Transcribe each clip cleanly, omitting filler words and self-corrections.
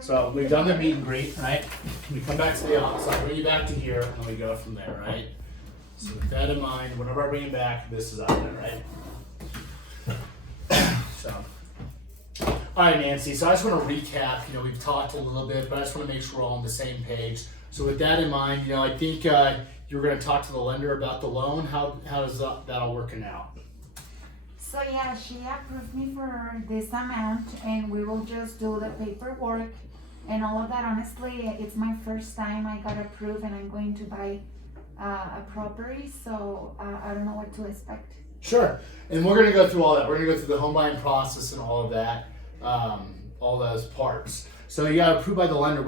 So we've done the meet and greet, right? We come back to the office, I'll bring you back to here, and then we go from there, right? So with that in mind, whenever I bring you back, this is out there, right? So, all right, Nancy, so I just want to recap, we've talked a little bit, but I just want to make sure we're all on the same page. So with that in mind, I think you were going to talk to the lender about the loan. How does that all working out? So yeah, she approved me for this amount and we will just do the paperwork and all of that. Honestly, it's my first time I got approved and I'm going to buy a property, so I don't know what to expect. Sure, and we're going to go through all that. We're going to go through the home buying process and all of that, all those parts. So you got approved by the lender.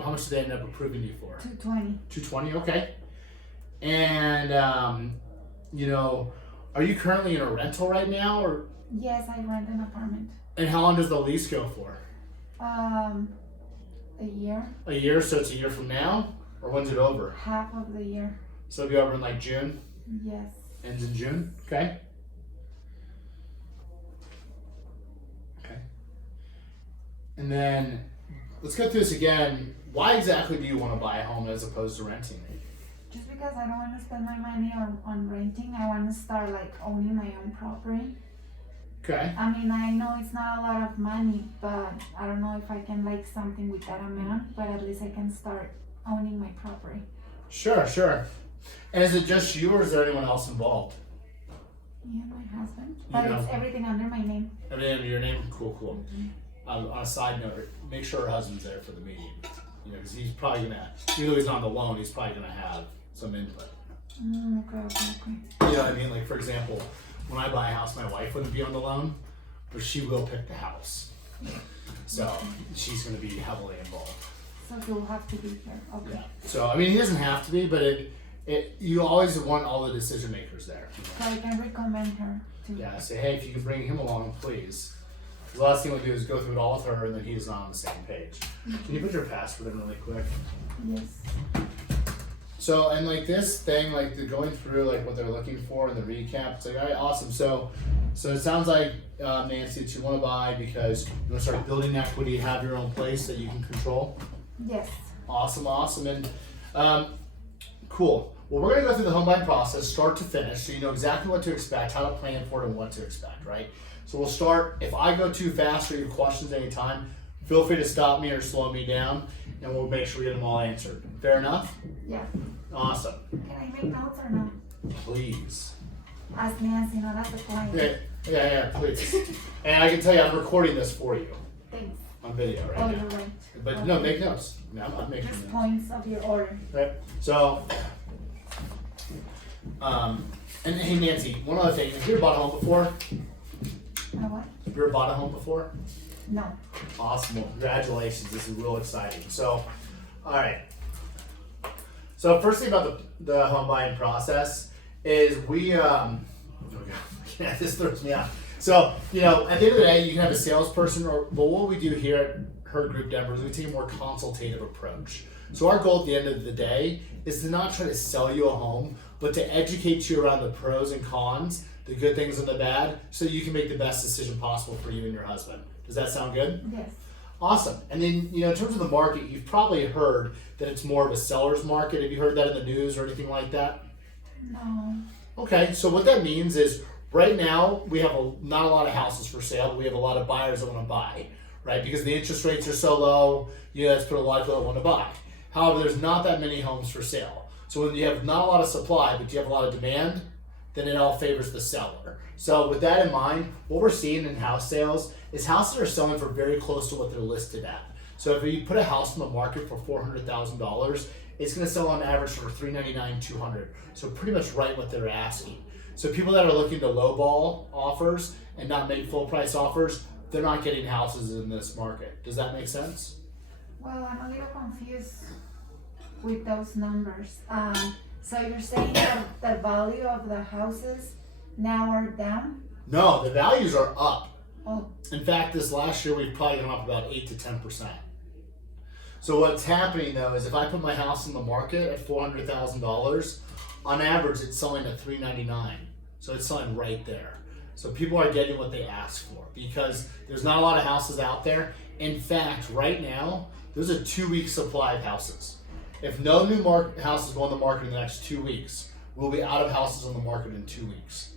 How much did they end up approving you for? $220. $220, okay. And, are you currently in a rental right now, or? Yes, I rent an apartment. And how long does the lease go for? A year. A year, so it's a year from now? Or when's it over? Half of the year. So it'll be over in like June? Yes. Ends in June, okay. Okay. And then, let's go through this again. Why exactly do you want to buy a home as opposed to renting it? Just because I don't want to spend my money on renting, I want to start like owning my own property. Okay. I mean, I know it's not a lot of money, but I don't know if I can like something with that amount, but at least I can start owning my property. Sure. And is it just you or is there anyone else involved? Yeah, my husband. But it's everything under my name. Everything under your name? Cool. Mm-hmm. On a side note, make sure her husband's there for the meeting. Because he's probably going to, even though he's on the loan, he's probably going to have some input. Okay. You know what I mean? Like, for example, when I buy a house, my wife wouldn't be on the loan, but she will pick the house. So she's going to be heavily involved. So you'll have to be here. Okay. Yeah. So, I mean, he doesn't have to be, but you always want all the decision makers there. So I can recommend her to. Yeah, say, hey, if you can bring him along, please. The last thing we'll do is go through it all with her, and then he's not on the same page. Can you put your password in really quick? Yes. So, and like this thing, like the going through like what they're looking for in the recap, it's like, all right, awesome. So it sounds like, Nancy, that you want to buy because you want to start building equity, have your own place that you can control. Yes. Awesome. And cool. Well, we're going to go through the home buying process, start to finish, so you know exactly what to expect, how to plan for it, and what to expect, right? So we'll start. If I go too fast or you have questions anytime, feel free to stop me or slow me down, and we'll make sure we get them all answered. Fair enough? Yeah. Awesome. Can I make notes or no? Please. Ask Nancy, no, that's the point. Yeah, please. And I can tell you, I'm recording this for you. Thanks. On video right now. now. You're right. But okay. No, make notes. No, I'm not making just notes. Points of your order. Right. So, and hey Nancy, one other thing. Have you ever bought a home before? What? Have you ever bought a home before? No. Awesome. Well, congratulations. This is real exciting. So, all right. So first thing about the home buying process is we, oh God, this throws me off. So, at the end of the day, you can have a salesperson, but what we do here at Her Group Denver is we take a more consultative approach. So our goal at the end of the day is to not try to sell you a home, but to educate you around the pros and cons, the good things and the bad, so you can make the best decision possible for you and your husband. Does that sound good? Yes. Awesome. And then, in terms of the market, you've probably heard that it's more of a seller's market. Have you heard that in the news or anything like that? No. Okay, so what that means is right now we have not a lot of houses for sale, but we have a lot of buyers that want to buy, right? Because the interest rates are so low, that's put a lot of people that want to buy. However, there's not that many homes for sale. So when you have not a lot of supply, but you have a lot of demand, then it all favors the seller. So with that in mind, what we're seeing in house sales is houses are selling for very close to what they're listed at. So if you put a house on the market for $400,000, it's going to sell on average for $399,000, $200,000. So pretty much right what they're asking. So people that are looking to lowball offers and not make full price offers, they're not getting houses in this market. Does that make sense? Well, I'm a little confused with those numbers. So you're saying that the value of the houses now are down? No, the values are up. Oh. In fact, this last year we've probably gone up about 8 to 10%. So what's happening though is if I put my house in the market at $400,000, on average it's selling at $399,000. So it's selling right there. So people are getting what they ask for because there's not a lot of houses out there. In fact, right now, there's a 2-week supply of houses. If no new houses go on the market in the next 2 weeks, we'll be out of houses on the market in 2 weeks.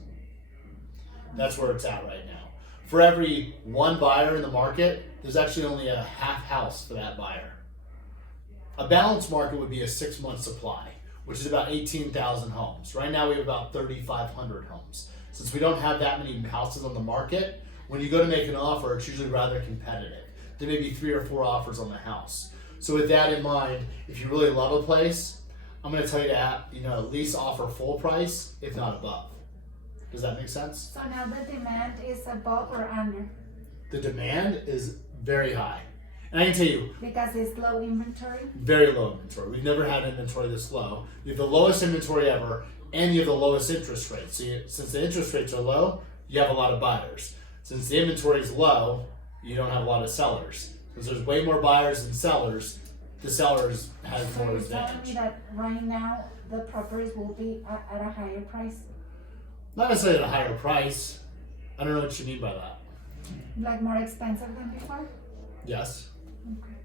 That's where it's at right now. For every one buyer in the market, there's actually only a half house for that buyer. A balanced market would be a 6-month supply, which is about 18,000 homes. Right now we have about 3,500 homes. Since we don't have that many houses on the market, when you go to make an offer, it's usually rather competitive. There may be 3 or 4 offers on the house. So with that in mind, if you really love a place, I'm going to tell you to at least offer full price, if not above. Does that make sense? So now the demand is above or under? The demand is very high. And I can tell you, Because it's low inventory? very low inventory. We've never had inventory this low. You have the lowest inventory ever, and you have the lowest interest rates. So since the interest rates are low, you have a lot of buyers. Since the inventory is low, you don't have a lot of sellers. Because there's way more buyers than sellers, the sellers have So more you're telling me advantage. that right now the properties will be at a higher price? Not necessarily at a higher price. I don't know what you mean by that. Like more expensive than before? Yes, Okay.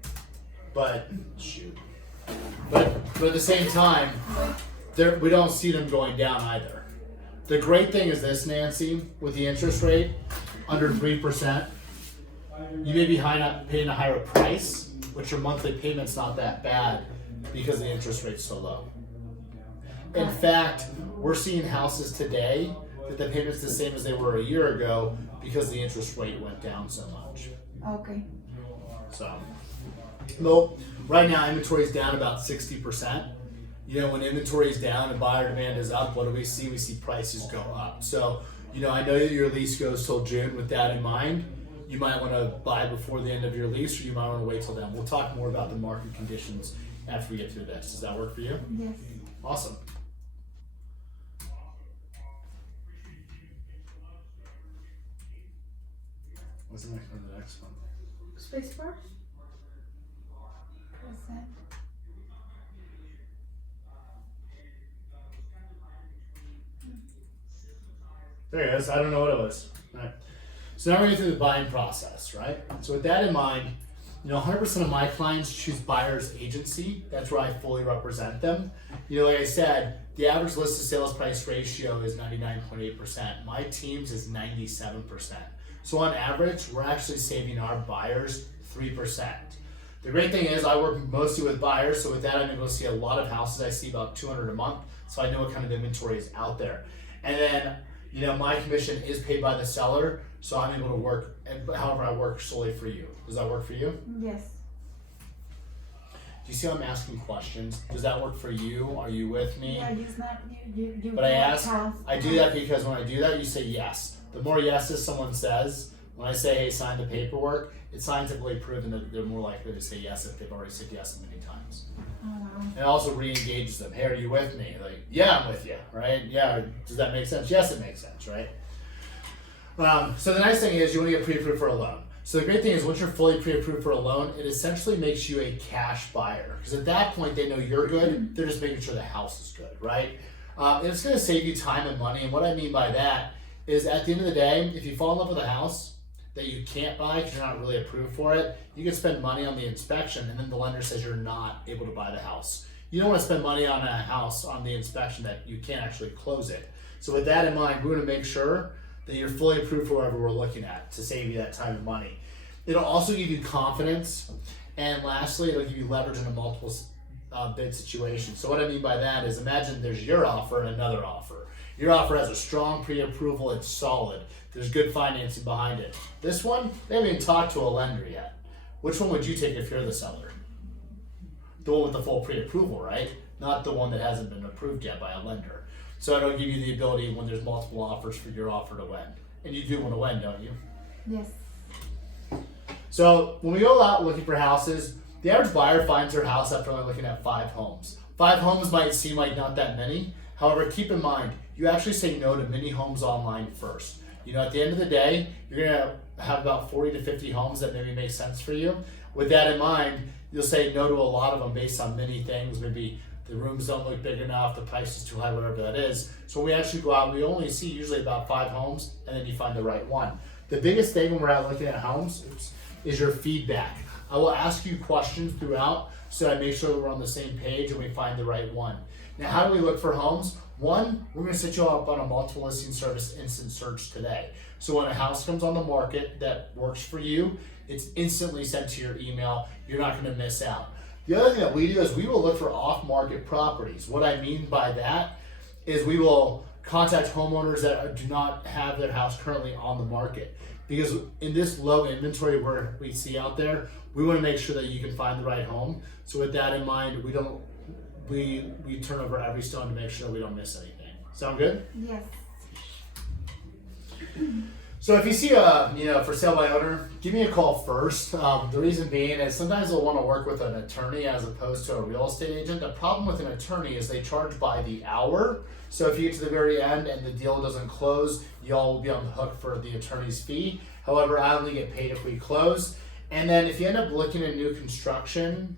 but shoot. But at the same time, we don't see them going down either. The great thing is this, Nancy, with the interest rate under 3%, you may be paying a higher price, but your monthly payment's not that bad because the interest rate's so low. In fact, we're seeing houses today that the payment's the same as they were a year ago because the interest rate went down so much. Okay. So, no, right now inventory is down about 60%. When inventory is down and buyer demand is up, what do we see? We see prices go up. So, I know that your lease goes till June. With that in mind, you might want to buy before the end of your lease, or you might want to wait till then. We'll talk more about the market conditions after we get through this. Does that work for you? Yes. Awesome. What's the next one? The next one. Space bar? Present. There it is. I don't know what it was. All right. So now we're going through the buying process, right? So with that in mind, 100% of my clients choose buyer's agency. That's where I fully represent them. Like I said, the average list to sales price ratio is 99.8%. My team's is 97%. So on average, we're actually saving our buyers 3%. The great thing is I work mostly with buyers, so with that I'm able to see a lot of houses. I see about 200 a month, so I know what kind of inventory is out there. And then, my commission is paid by the seller, so I'm able to work, however I work solely for you. Does that work for you? Yes. Do you see how I'm asking questions? Does that work for you? Are you with me? Yeah, it's not, you But I can't ask, tell. I do that because when I do that, you say yes. The more yeses someone says, when I say, hey, sign the paperwork, it's scientifically proven that they're more likely to say yes if they've already said yes many times. Oh, wow. And it also re-engages them. Hey, are you with me? Like, yeah, I'm with you, right? Yeah, does that make sense? Yes, it makes sense, right? So the nice thing is you want to get pre-approved for a loan. So the great thing is once you're fully pre-approved for a loan, it essentially makes you a cash buyer. Because at that point, they know you're good. They're just making sure the house is good, right? And it's going to save you time and money. And what I mean by that is at the end of the day, if you fall in love with a house that you can't buy because you're not really approved for it, you can spend money on the inspection and then the lender says you're not able to buy the house. You don't want to spend money on a house on the inspection that you can't actually close it. So with that in mind, we're going to make sure that you're fully approved for whatever we're looking at to save you that time and money. It'll also give you confidence, and lastly, it'll give you leverage in a multiple bid situation. So what I mean by that is imagine there's your offer and another offer. Your offer has a strong pre-approval, it's solid. There's good financing behind it. This one, they haven't even talked to a lender yet. Which one would you take if you're the seller? The one with the full pre-approval, right? Not the one that hasn't been approved yet by a lender. So it'll give you the ability when there's multiple offers for your offer to win. And you do want to win, don't you? Yes. So when we go out looking for houses, the average buyer finds their house after only looking at 5 homes. 5 homes might seem like not that many. However, keep in mind, you actually say no to many homes online first. At the end of the day, you're going to have about 40 to 50 homes that maybe make sense for you. With that in mind, you'll say no to a lot of them based on many things, maybe the rooms don't look big enough, the price is too high, whatever that is. So when we actually go out, we only see usually about 5 homes, and then you find the right one. The biggest thing when we're out looking at homes is your feedback. I will ask you questions throughout so I make sure that we're on the same page and we find the right one. Now, how do we look for homes? One, we're going to set you up on a multiple listing service instant search today. So when a house comes on the market that works for you, it's instantly sent to your email. You're not going to miss out. The other thing that we do is we will look for off-market properties. What I mean by that is we will contact homeowners that do not have their house currently on the market. Because in this low inventory where we see out there, we want to make sure that you can find the right home. So with that in mind, we turn over every stone to make sure we don't miss anything. Sound good? Yes. So if you see a for sale by owner, give me a call first. The reason being is sometimes they'll want to work with an attorney as opposed to a real estate agent. The problem with an attorney is they charge by the hour. So if you get to the very end and the deal doesn't close, y'all will be on the hook for the attorney's fee. However, I only get paid if we close. And then if you end up looking at new construction,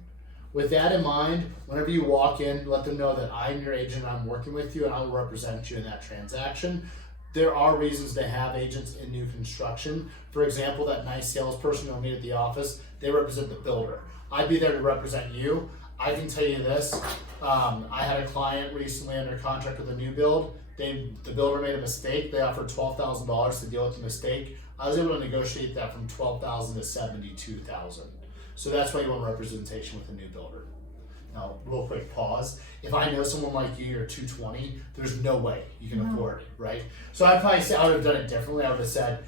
with that in mind, whenever you walk in, let them know that I'm your agent, I'm working with you, and I will represent you in that transaction. There are reasons to have agents in new construction. For example, that nice salesperson you'll meet at the office, they represent the builder. I'd be there to represent you. I can tell you this, I had a client recently under contract with a new build. The builder made a mistake. They offered $12,000 to deal with the mistake. I was able to negotiate that from $12,000 to $72,000. So that's why you want representation with a new builder. Now, real quick pause. If I know someone like you, you're 220, there's no way you can afford it, right? So I'd probably say I would have done it differently. I would have said,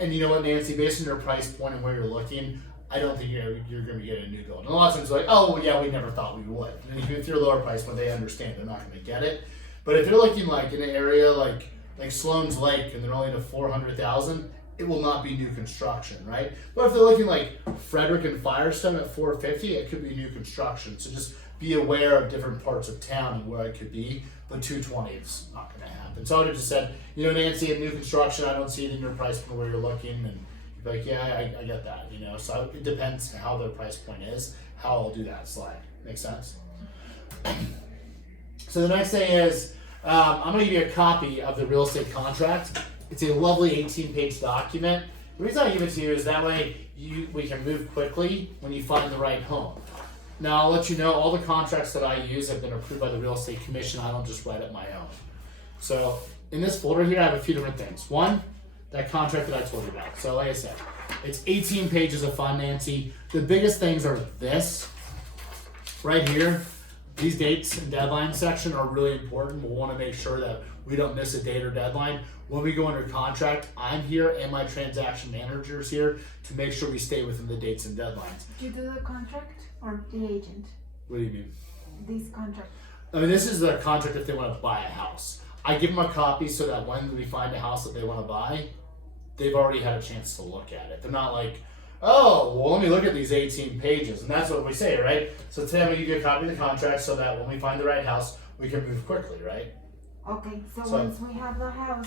and you know what, Nancy, based on your price point and where you're looking, I don't think you're going to be getting a new build. And a lot of times like, oh, well, yeah, we never thought we would. And if you're lower price point, they understand they're not going to get it. But if you're looking like in an area like Sloan's Lake and they're only to 400,000, it will not be new construction, right? But if they're looking like Frederick and Firestone at 450, it could be new construction. So just be aware of different parts of town and where it could be. But 220, it's not going to happen. So I would have just said, you know, Nancy, in new construction, I don't see it in your price point where you're looking, and you'd be like, yeah, I get that, you know. So it depends how their price point is, how I'll do that slide. Make sense? So the next thing is, I'm going to give you a copy of the real estate contract. It's a lovely 18-page document. The reason I give it to you is that way we can move quickly when you find the right home. Now, I'll let you know all the contracts that I use have been approved by the Real Estate Commission. I don't just write up my own. So in this folder here, I have a few different things. One, that contract that I told you about. So like I said, it's 18 pages of fun, Nancy. The biggest things are this right here. These dates and deadline section are really important. We'll want to make sure that we don't miss a date or deadline. When we go under contract, I'm here and my transaction manager is here to make sure we stay within the dates and deadlines. Do you do the contract or the agent? What do you mean? This contract. I mean, this is the contract if they want to buy a house. I give them a copy so that when we find a house that they want to buy, they've already had a chance to look at it. They're not like, oh, well, let me look at these 18 pages. And that's what we say, right? So today I'm going to give you a copy of the contract so that when we find the right house, we can move quickly, right? Okay, so once we have the house,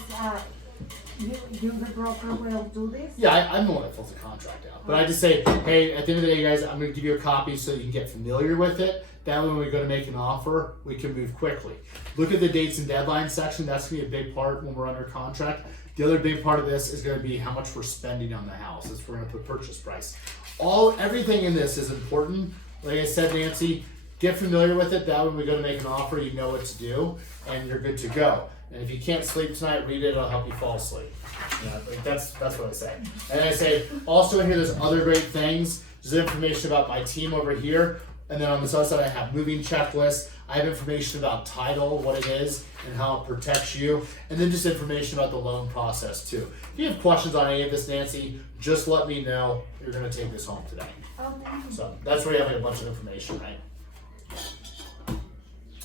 you the broker will do this? Yeah, I'm the one that fills the contract out. But I just say, hey, at the end of the day, guys, I'm going to give you a copy so you can get familiar with it. That way when we go to make an offer, we can move quickly. Look at the dates and deadlines section. That's going to be a big part when we're under contract. The other big part of this is going to be how much we're spending on the house. That's where we're going to put purchase price. Everything in this is important. Like I said, Nancy, get familiar with it. That way when we go to make an offer, you know what to do and you're good to go. And if you can't sleep tonight, read it. It'll help you fall asleep. Yeah, like that's what I say. And I say, also in here, there's other great things. There's information about my team over here. And then on this other side, I have moving checklists. I have information about title, what it is, and how it protects you. And then just information about the loan process too. If you have questions on any of this, Nancy, just let me know. You're going to take this home today. Okay. So that's where you have like a bunch of information, right?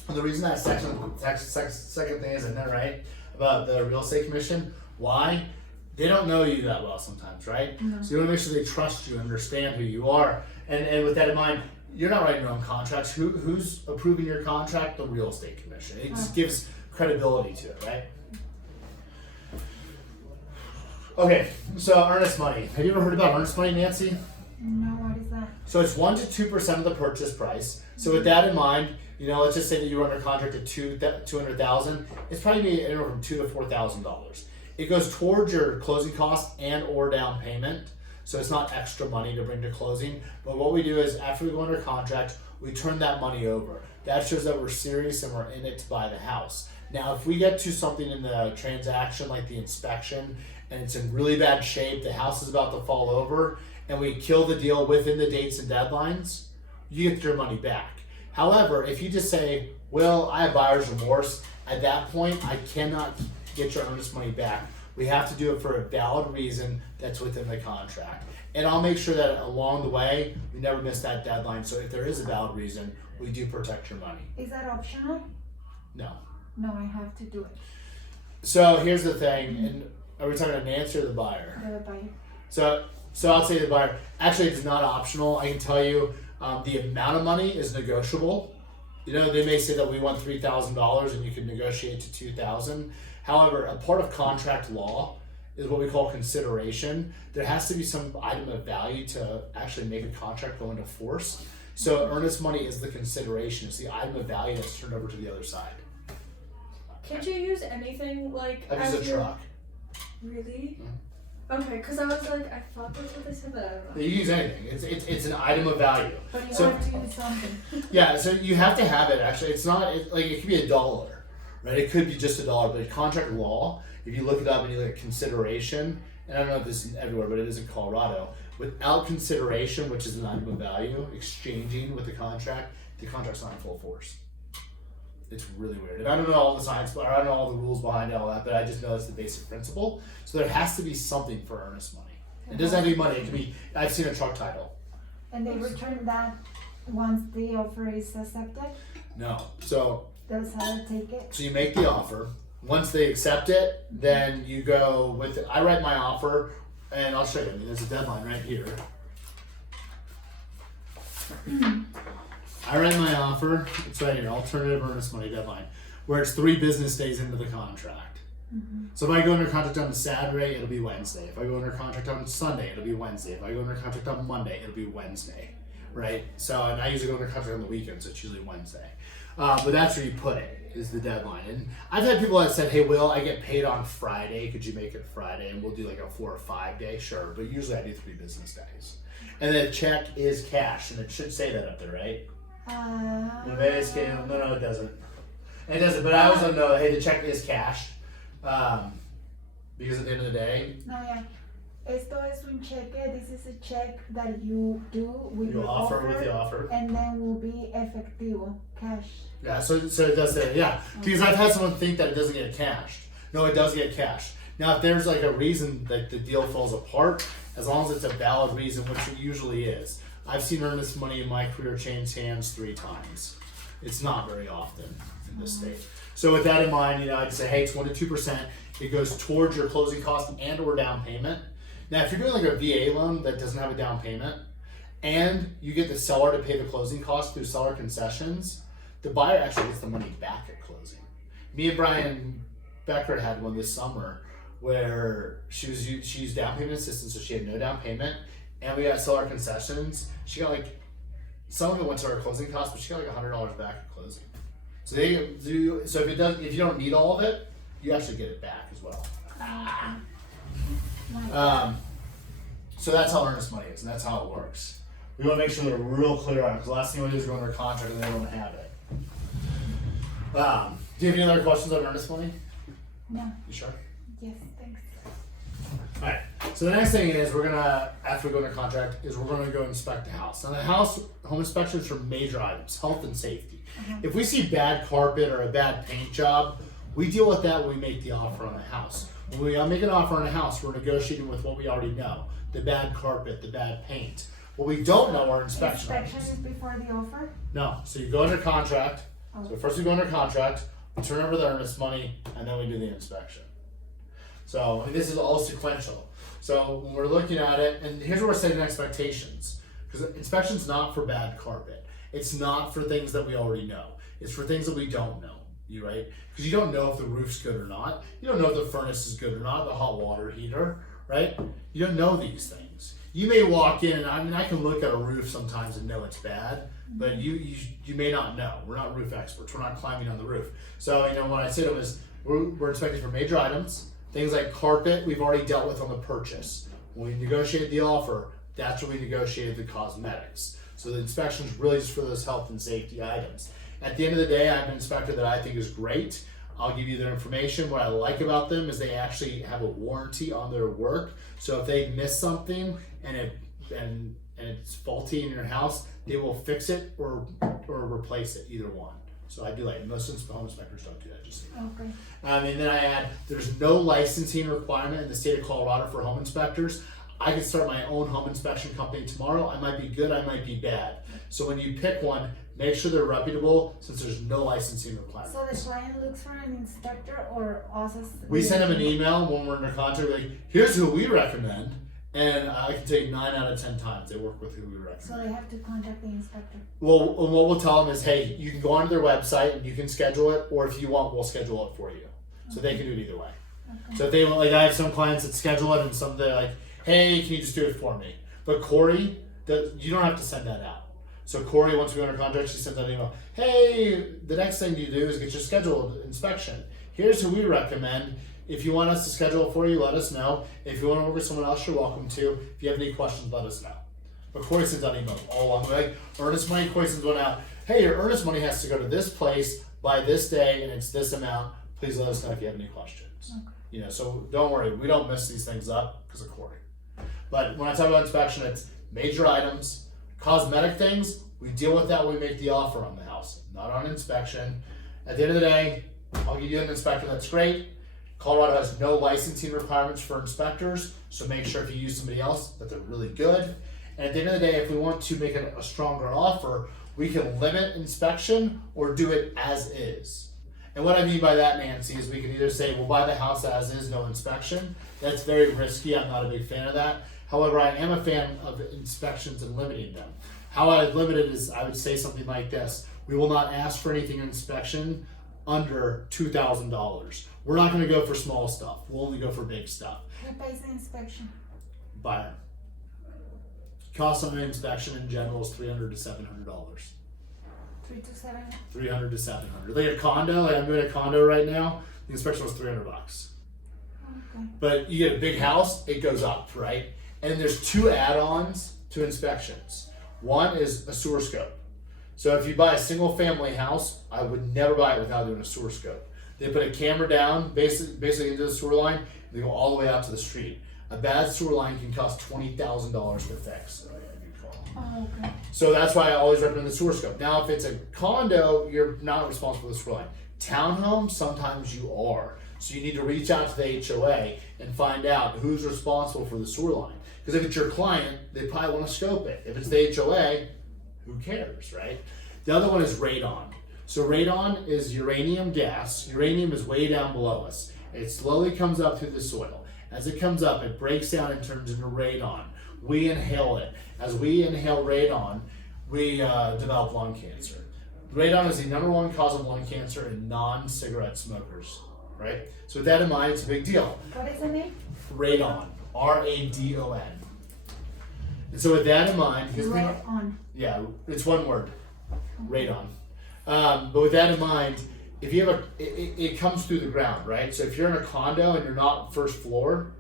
And the reason that second thing is in there, right, about the real estate commission, why? They don't know you that well sometimes, right? Mm-hmm. So you want to make sure they trust you, understand who you are. And with that in mind, you're not writing your own contracts. Who's approving your contract? The real estate commission. It just gives credibility to it, right? Okay, so earnest money. Have you ever heard about earnest money, Nancy? No, what is that? So it's 1 to 2% of the purchase price. So with that in mind, let's just say that you're under contract at $200,000. It's probably be anywhere from $2,000 to $4,000. It goes towards your closing costs and or down payment. So it's not extra money to bring to closing. But what we do is after we go under contract, we turn that money over. That shows that we're serious and we're in it to buy the house. Now, if we get to something in the transaction like the inspection and it's in really bad shape, the house is about to fall over, and we kill the deal within the dates and deadlines, you get your money back. However, if you just say, well, I have buyer's remorse, at that point, I cannot get your earnest money back. We have to do it for a valid reason that's within the contract. And I'll make sure that along the way, we never miss that deadline. So if there is a valid reason, we do protect your money. Is that optional? No. No, I have to do it. So here's the thing, and are we talking to Nancy or the buyer? The buyer. So I'll say the buyer. Actually, it's not optional. I can tell you the amount of money is negotiable. They may say that we want $3,000 and you can negotiate to $2,000. However, a part of contract law is what we call consideration. There has to be some item of value to actually make a contract go into force. So earnest money is the consideration. It's the item of value that's turned over to the other side. Can't you use anything like? I've used a truck. Really? Mm-hmm. Okay, because I was like, I thought that's what they said, but I don't know. You can use anything. It's an item of value. But you So- have to use something. Yeah, so you have to have it. Actually, it's not like it could be $1, right? It could be just $1, but contract law, if you look it up and you look at consideration, and I don't know if this is everywhere, but it is in Colorado. Without consideration, which is an item of value, exchanging with the contract's not in full force. It's really weird. And I don't know all the science, but I don't know all the rules behind all that, but I just know it's the basic principle. So there has to be something for earnest money. It doesn't have to be money. It can be, I've seen a truck title. And they return that once the offer is accepted? No. So The seller take it? you make the offer. Once they accept it, then you go with it. I write my offer, and I'll show you. I mean, there's a deadline right here. I write my offer. It's right here. Alternative earnest money deadline, where it's 3 business days into the contract. Mm-hmm. So if I go under contract on Saturday, it'll be Wednesday. If I go under contract on Sunday, it'll be Wednesday. If I go under contract on Monday, it'll be Wednesday, right? So, and I usually go under contract on the weekend, so it's usually Wednesday. But that's where you put it, is the deadline. And I've had people that said, hey, Will, I get paid on Friday. Could you make it Friday? And we'll do like a 4 or 5 day, sure. But usually I do 3 business days. And the check is cash, and it should say that up there, right? No, it doesn't. It doesn't, but I also know, hey, the check is cashed. Because at the end of the day, No, yeah. Esto es un cheque. This is a check that you do with you your offer with the offer. and then will be efectivo, cash. Yeah, so it does that, yeah. Because I've had someone think that it doesn't get cashed. No, it does get cashed. Now, if there's like a reason that the deal falls apart, as long as it's a valid reason, which it usually is. I've seen earnest money in my career change hands 3 times. It's not very often in this state. So with that in mind, I'd say, hey, 22%. It goes towards your closing cost and or down payment. Now, if you're doing like a VA loan that doesn't have a down payment, and you get the seller to pay the closing costs through seller concessions, the buyer actually gets the money back at closing. Me and Brian Becker had one this summer where she used down payment assistance, so she had no down payment, and we got seller concessions. She got like, some of it went to our closing costs, but she got like $100 back at closing. So if you don't need all of it, you actually get it back as well. So that's how earnest money is, and that's how it works. We want to make sure they're real clear on it, because the last thing we do is go under a contract and they don't have it. Do you have any other questions on earnest money? No. You sure? Yes, thanks. Alright, so the next thing is we're gonna, after we go into contract, is we're gonna go inspect the house. Now the house, home inspections for major items, health and safety. If we see bad carpet or a bad paint job, we deal with that when we make the offer on the house. When we make an offer on a house, we're negotiating with what we already know. The bad carpet, the bad paint. What we don't know are inspection Inspection items. is before the offer? No, so you go under contract. So first we go under contract, we turn over the earnest money, and then we do the inspection. So this is all sequential. So when we're looking at it, and here's where we're setting expectations. Because inspection's not for bad carpet. It's not for things that we already know. It's for things that we don't know. Right? Because you don't know if the roof's good or not. You don't know if the furnace is good or not, the hot water heater, right? You don't know these things. you may walk in, and I can look at a roof sometimes and know it's bad, but you may not know. We're not roof experts. We're not climbing on the roof. So what I say to them is we're inspecting for major items, things like carpet. We've already dealt with on the purchase. When we negotiated the offer, that's when we negotiated the cosmetics. So the inspection is really just for those health and safety items. At the end of the day, I have an inspector that I think is great. I'll give you their information. What I like about them is they actually have a warranty on their work. So if they miss something and it's faulty in your house, they will fix it or replace it, either one. So I do like most home inspectors don't do that. Just so you know. Okay. And then I add, there's no licensing requirement in the state of Colorado for home inspectors. I could start my own home inspection company tomorrow. I might be good, I might be bad. So when you pick one, make sure they're reputable, since there's no licensing requirement. So the client looks for an inspector or us as We send them an email when we're in their contract, like, here's who we recommend, and I can tell you 9 out of 10 times they work with who we recommend. So they have to contact the inspector. Well, and what we'll tell them is, hey, you can go onto their website and you can schedule it, or if you want, we'll schedule it for you. So they can do it either way. Okay. So if they want, like, I have some clients that schedule it, and some they're like, hey, can you just do it for me? But Corey, you don't have to send that out. So Corey, once we're under contract, she sends out an email. Hey, the next thing you do is get your scheduled inspection. Here's who we recommend. If you want us to schedule it for you, let us know. If you want to work with someone else, you're welcome to. If you have any questions, let us know. But Corey sends out emails all along the way. Earnest money, Corey sends one out. Hey, your earnest money has to go to this place by this day, and it's this amount. Please let us know if you have any questions. Okay. So don't worry, we don't mess these things up because of Corey. But when I talk about inspection, it's major items, cosmetic things. We deal with that when we make the offer on the house, not on inspection. At the end of the day, I'll give you an inspector that's great. Colorado has no licensing requirements for inspectors, so make sure if you use somebody else that they're really good. And at the end of the day, if we want to make it a stronger offer, we can limit inspection or do it as is. And what I mean by that, Nancy, is we can either say, we'll buy the house as is, no inspection. That's very risky. I'm not a big fan of that. However, I am a fan of inspections and limiting them. How I would limit it is I would say something like this. We will not ask for anything in inspection under $2,000. We're not going to go for small stuff. We'll only go for big stuff. Who pays the inspection? Buyer. Cost on an inspection in general is $300 to $700. 3 to 7. $300 to $700. Like a condo, like I'm doing a condo right now. The inspection was $300. Okay. But you get a big house, it goes up, right? And there's 2 add-ons to inspections. One is a sewer scope. So if you buy a single family house, I would never buy it without doing a sewer scope. They put a camera down, basically into the sewer line, and they go all the way out to the street. A bad sewer line can cost $20,000 to fix. Oh, okay. So that's why I always recommend the sewer scope. Now, if it's a condo, you're not responsible for the sewer line. Townhome, sometimes you are. So you need to reach out to the HOA and find out who's responsible for the sewer line. Because if it's your client, they probably want to scope it. If it's the HOA, who cares, right? The other one is radon. So radon is uranium gas. Uranium is way down below us. It slowly comes up through the soil. As it comes up, it breaks down and turns into radon. We inhale it. As we inhale radon, we develop lung cancer. Radon is the #1 cause of lung cancer in non-cigarette smokers, right? So with that in mind, it's a big deal. What is the name? Radon, R-A-D-O-N. And so with that in mind, Radon. yeah, it's one word, radon. But with that in mind, if you have it comes through the ground, right? So if you're in a condo and you're not first floor,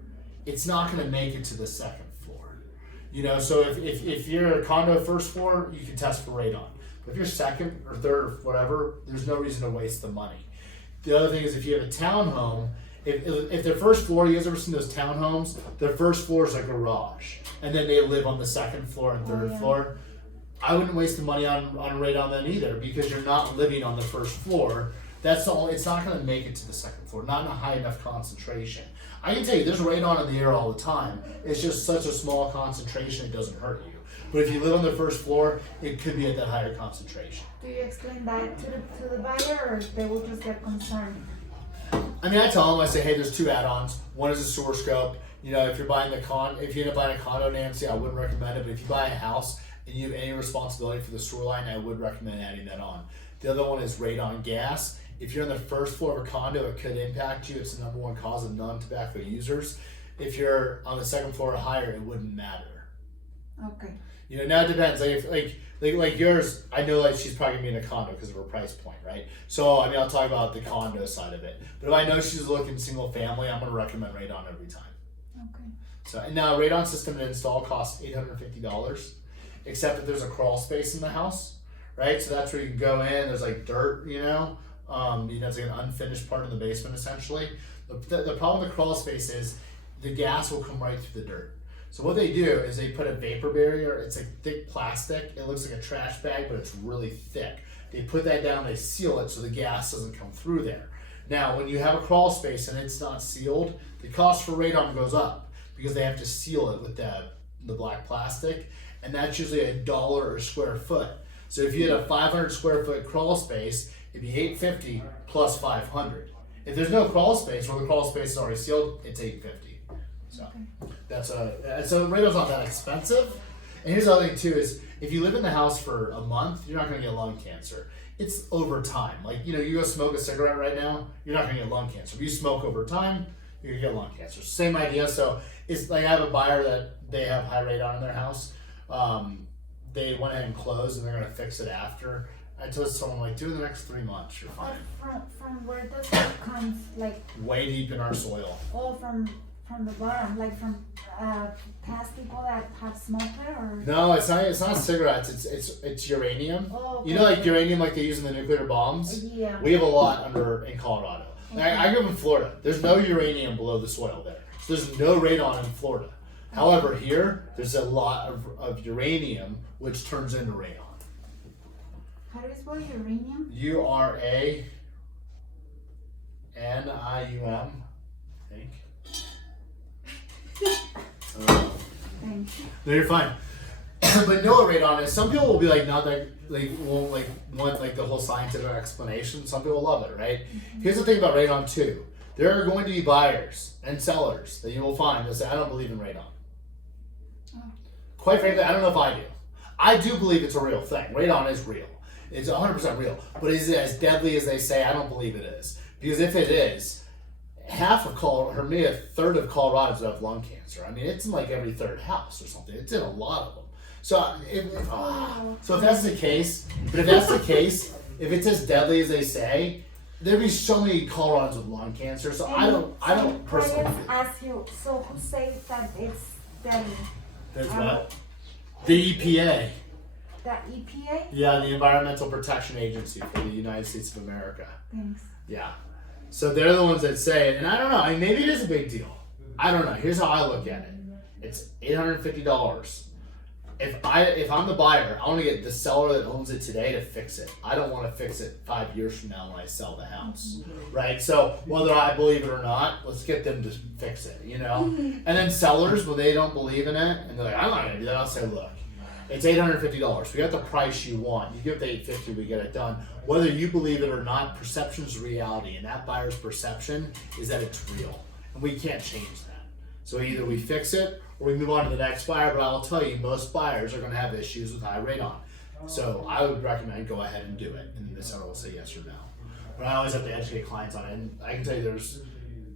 it's not going to make it to the second floor. So if you're a condo first floor, you can test for radon. But if you're second or third or whatever, there's no reason to waste the money. The other thing is if you have a townhome, if their first floor, you guys ever seen those townhomes? Their first floor is a garage, and then they live on the second floor and third floor. I wouldn't waste the money on radon then either, because you're not living on the first floor. That's all. It's not going to make it to the second floor, not in a high enough concentration. I can tell you, there's radon in the air all the time. It's just such a small concentration, it doesn't hurt you. But if you live on the first floor, it could be at that higher concentration. Do you explain that to the buyer, or they will just get concerned? I mean, I tell them, I say, hey, there's 2 add-ons. One is a sewer scope. If you're buying if you end up buying a condo, Nancy, I wouldn't recommend it. But if you buy a house and you have any responsibility for the sewer line, I would recommend adding that on. The other one is radon gas. If you're on the first floor of a condo, it could impact you. It's the #1 cause of non-tobacco users. If you're on the second floor or higher, it wouldn't matter. Okay. You know, now it depends. Like yours, I know like she's probably gonna be in a condo because of her price point, right? So I mean, I'll talk about the condo side of it. But if I know she's looking single family, I'm gonna recommend Radon every time. Okay. So and now Radon system to install costs $850, except if there's a crawl space in the house, right? So that's where you can go in. There's like dirt, you know, it's like an unfinished part of the basement essentially. The problem with the crawl space is the gas will come right through the dirt. So what they do is they put a vapor barrier. It's like thick plastic. It looks like a trash bag, but it's really thick. They put that down, they seal it so the gas doesn't come through there. Now, when you have a crawl space and it's not sealed, the cost for radon goes up because they have to seal it with the black plastic, and that's usually $1 a square foot. So if you had a 500 square foot crawl space, it'd be $850 plus 500. If there's no crawl space or the crawl space is already sealed, it's $850. So so radon's not that expensive. And here's the other thing too is if you live in the house for a month, you're not gonna get lung cancer. It's over time. Like, you know, you go smoke a cigarette right now, you're not gonna get lung cancer. If you smoke over time, you're gonna get lung cancer. Same idea. So it's like I have a buyer that they have high radon in their house. They went ahead and closed and they're gonna fix it after. I told someone like, do it in the next 3 months, you're fine. From where does it come? Like Way deep in our soil. all from the bottom, like from past people that have smoked it, or No, it's not cigarettes. It's uranium. Oh, okay. You know, like uranium, like they use in the nuclear bombs. Yeah. We have a lot in Colorado. Okay. I grew up in Florida. There's no uranium below the soil there, so there's no radon in Florida. However, here there's a lot of uranium, which turns into radon. How do you spell uranium? URANIUM, I think. Thank you. No, you're fine. But know what radon is. Some people will be like, not that won't want like the whole scientific explanation. Some people love it, right? Here's the thing about radon too. There are going to be buyers and sellers that you will find that say, I don't believe in radon. Oh. Quite frankly, I don't know if I do. I do believe it's a real thing. Radon is real. It's 100% real. But is it as deadly as they say? I don't believe it is. Because if it is, half of Colorado, or maybe a third of Coloradans have lung cancer. I mean, it's in like every third house or something. It's in a lot of them. So if that's the case, if it's as deadly as they say, there'd be so many Coloradans with lung cancer. So I don't personally. Clients ask you, so who says that it's deadly? That's what? The EPA. The EPA? Yeah, the Environmental Protection Agency for the United States of America. Thanks. Yeah. So they're the ones that say it, and I don't know. I mean, maybe it is a big deal. I don't know. Here's how I look at it. It's $850. If I'm the buyer, I want to get the seller that owns it today to fix it. I don't want to fix it 5 years from now when I sell the house, right? So whether I believe it or not, let's get them to fix it, you know? And then sellers, when they don't believe in it, and they're like, I'm not going to do that, I'll say, look, it's $850. We got the price you want. You give the $850, we get it done. Whether you believe it or not, perception is reality, and that buyer's perception is that it's real, and we can't change that. So either we fix it or we move on to the next buyer. But I will tell you, most buyers are going to have issues with high radon. So I would recommend go ahead and do it, and the seller will say yes or no. But I always have to educate clients on it, and I can tell you there's,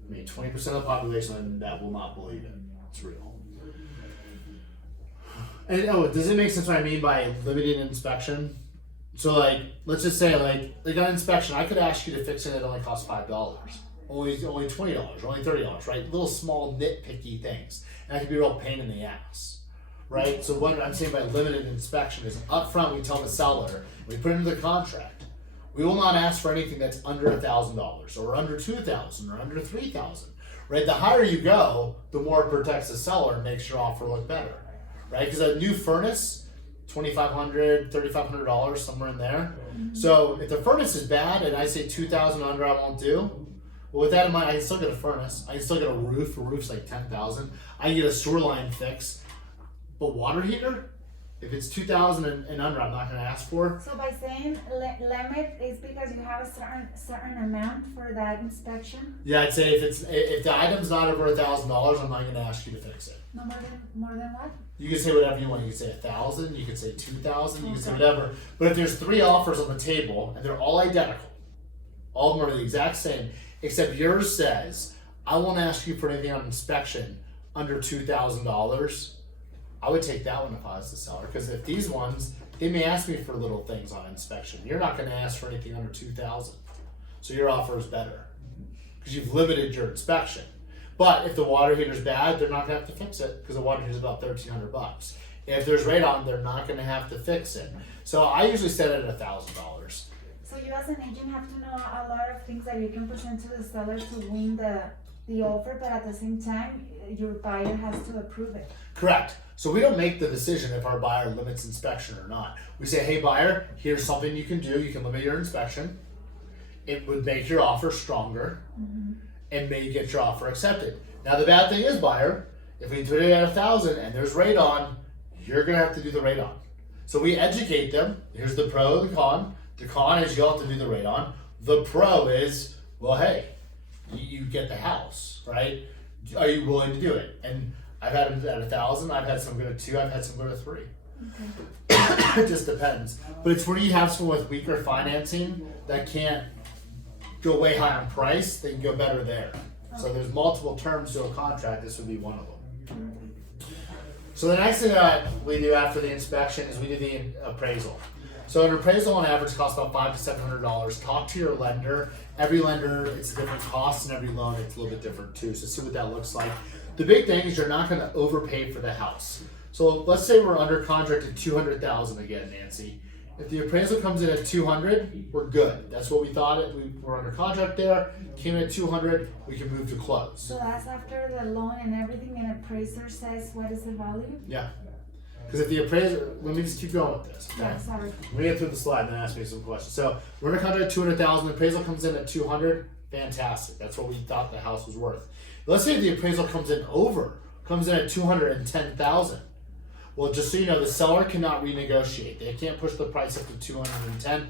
20% of the population that will not believe it. It's real. And does it make sense what I mean by limited inspection? So like, let's just say like on inspection, I could ask you to fix it. It only costs $5, only $20, only $30, right? Little small nitpicky things, and that could be a real pain in the ass, right? So what I'm saying by limited inspection is up front we tell the seller, we put it into the contract, we will not ask for anything that's under $1,000 or under $2,000 or under $3,000, right? The higher you go, the more it protects the seller and makes your offer look better. Right, because a new furnace, $2,500, $3,500, somewhere in there. So if the furnace is bad and I say $2,000 under, I won't do. Well, with that in mind, I can still get a furnace. I can still get a roof. A roof's like $10,000. I can get a sewer line fix, but water heater, if it's $2,000 and under, I'm not going to ask for. So by saying limit is because you have a certain amount for that inspection. Yeah, I'd say if the item's not over $1,000, I'm not going to ask you to fix it. No more than what? You can say whatever you want. You can say 1,000. You can say 2,000. You can say whatever. But if there's 3 offers on the table and they're all identical, all of them are the exact same, except yours says, I won't ask you for anything on inspection under $2,000. I would take that one if I was the seller, because if these ones, they may ask me for little things on inspection. You're not going to ask for anything under 2,000, so your offer is better because you've limited your inspection. But if the water heater's bad, they're not going to have to fix it because the water heater's about $1,300. If there's radon, they're not going to have to fix it. So I usually set it at $1,000. So you as an agent have to know a lot of things that you can present to the seller to win the offer, but at the same time, your buyer has to approve it. Correct. So we don't make the decision if our buyer limits inspection or not. We say, hey buyer, here's something you can do. You can limit your inspection. It would make your offer stronger and may get your offer accepted. Now the bad thing is, buyer, if we put it at 1,000 and there's radon, you're gonna have to do the radon. So we educate them. Here's the pro and the con. The con is you'll have to do the radon. The pro is, well, hey, you get the house, right? Are you willing to do it? And I've had them at 1,000. I've had some go to 2. I've had some go to 3. Okay. It just depends. But it's where you have someone with weaker financing that can't go way high on price. They can go better there. Okay. So there's multiple terms to a contract. This would be one of them. So the next thing that we do after the inspection is we do the appraisal. So an appraisal on average costs about $500 to $700. Talk to your lender. Every lender, it's a different cost, and every loan, it's a little bit different too. So see what that looks like. The big thing is you're not going to overpay for the house. So let's say we're under contract at $200,000 again, Nancy. If the appraisal comes in at $200,000, we're good. That's what we thought. We were under contract there. Came in at $200,000, we can move to close. So that's after the loan and everything, and appraiser says what is the value? Yeah. Because if the appraiser, let me just keep going with this. Okay? Yeah, sorry. Let me get through the slide and then ask me some questions. So we're under contract at $200,000. The appraisal comes in at $200,000. Fantastic. That's what we thought the house was worth. Let's say the appraisal comes in at $210,000. Well, just so you know, the seller cannot renegotiate. They can't push the price up to $210,000.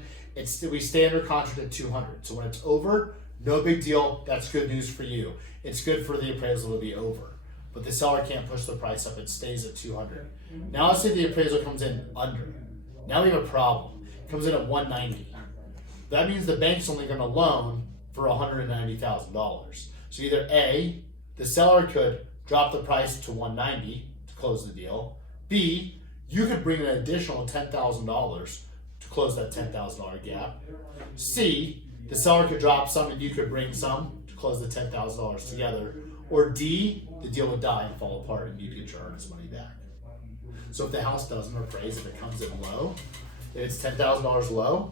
We stay under contract at $200,000. So when it's over, no big deal. That's good news for you. It's good for the appraisal to be over. But the seller can't push the price up. It stays at $200,000. Now let's say the appraisal comes in under. Now we have a problem. It comes in at $190,000. That means the bank's only going to loan for $190,000. So either A, the seller could drop the price to $190,000 to close the deal. B, you could bring an additional $10,000 to close that $10,000 gap. C, the seller could drop some and you could bring some to close the $10,000 together. Or D, the deal would die and fall apart and you get your earnest money back. So if the house doesn't appraise, if it comes in low, if it's $10,000 low,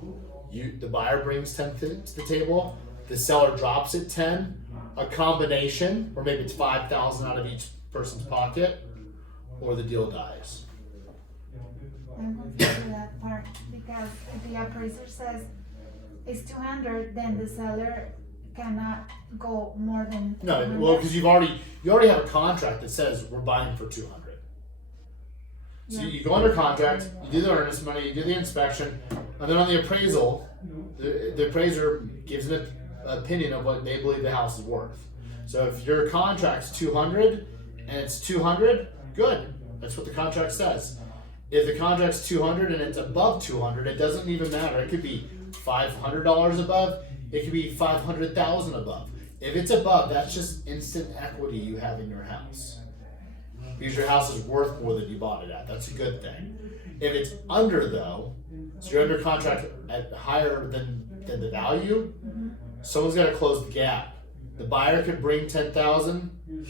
the buyer brings 10 to the table, the seller drops it 10, a combination, or maybe it's 5,000 out of each person's pocket, or the deal dies. I'm confused with that part because if the appraiser says it's 200, then the seller cannot go more than 200. No, well, because you already have a contract that says we're buying for 200. So you go under contract, you do the earnest money, you do the inspection, and then on the appraisal, the appraiser gives an opinion of what they believe the house is worth. So if your contract's 200 and it's 200, good. That's what the contract says. If the contract's 200 and it's above 200, it doesn't even matter. It could be $500 above. It could be $500,000 above. If it's above, that's just instant equity you have in your house. Because your house is worth more than you bought it at. That's a good thing. If it's under though, so you're under contract at higher than the value, someone's got to close the gap. The buyer could bring 10,000,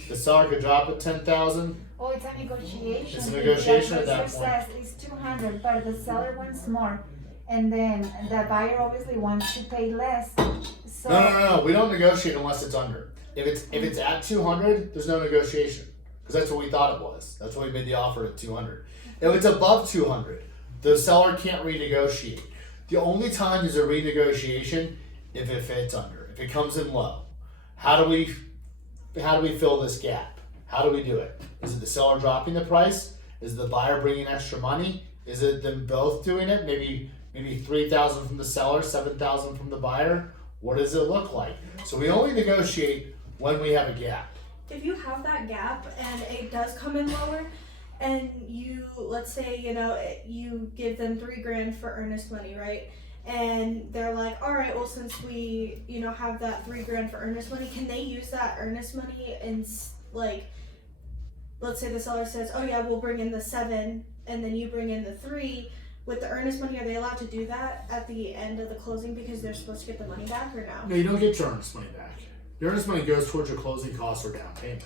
the seller could drop it 10,000. Oh, it's a negotiation. It's a negotiation at that The point. says it's 200, but the seller wants more, and then the buyer obviously wants to pay less. So No. We don't negotiate unless it's under. If it's at 200, there's no negotiation because that's what we thought it was. That's why we made the offer at 200. If it's above 200, the seller can't renegotiate. The only time there's a renegotiation if it fits under. If it comes in low, how do we fill this gap? How do we do it? Is it the seller dropping the price? Is it the buyer bringing extra money? Is it them both doing it? Maybe 3,000 from the seller, 7,000 from the buyer. What does it look like? So we only negotiate when we have a gap. If you have that gap and it does come in lower, and you, let's say, you give them $3,000 for earnest money, right? And they're like, all right, well, since we, have that $3,000 for earnest money, can they use that earnest money and like let's say the seller says, oh yeah, we'll bring in the 7 and then you bring in the 3, with the earnest money, are they allowed to do that at the end of the closing because they're supposed to get the money back, or no? No, you don't get your earnest money back. Your earnest money goes towards your closing costs or down payment,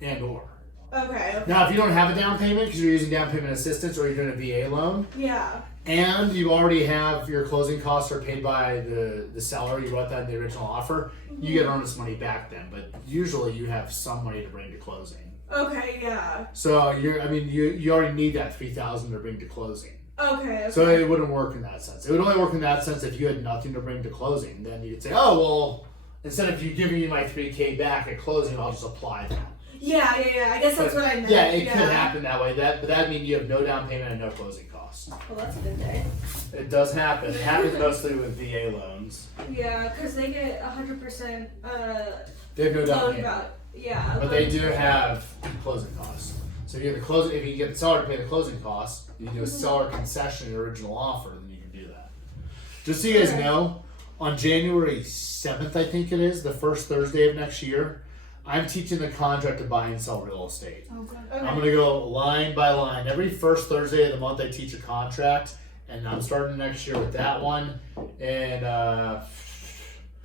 and or. Okay. Now, if you don't have a down payment because you're using down payment assistance or you're doing a VA loan, Yeah. and you already have your closing costs are paid by the seller, you wrote that in the original offer, you get earnest money back then. But usually you have some money to bring to closing. Okay, yeah. So you already need that $3,000 to bring to closing. Okay. So it wouldn't work in that sense. It would only work in that sense if you had nothing to bring to closing. Then you could say, oh well, instead of you giving me my $3,000 back at closing, I'll just apply that. Yeah. I guess that's what I meant. Yeah, it could happen that way. But that means you have no down payment and no closing costs. Well, that's a good day. It does happen. It happens mostly with VA loans. Yeah, because they get 100%. They have no down loan payment, about. Yeah. but they do have closing costs. So if you get the seller to pay the closing costs, you do a seller concession in your original offer, then you can do that. Just so you guys know, on January 7th, I think it is, the first Thursday of next year, I'm teaching the contract to buy and sell real estate. Okay. Okay. I'm going to go line by line. Every first Thursday of the month, I teach a contract, and I'm starting next year with that one. And The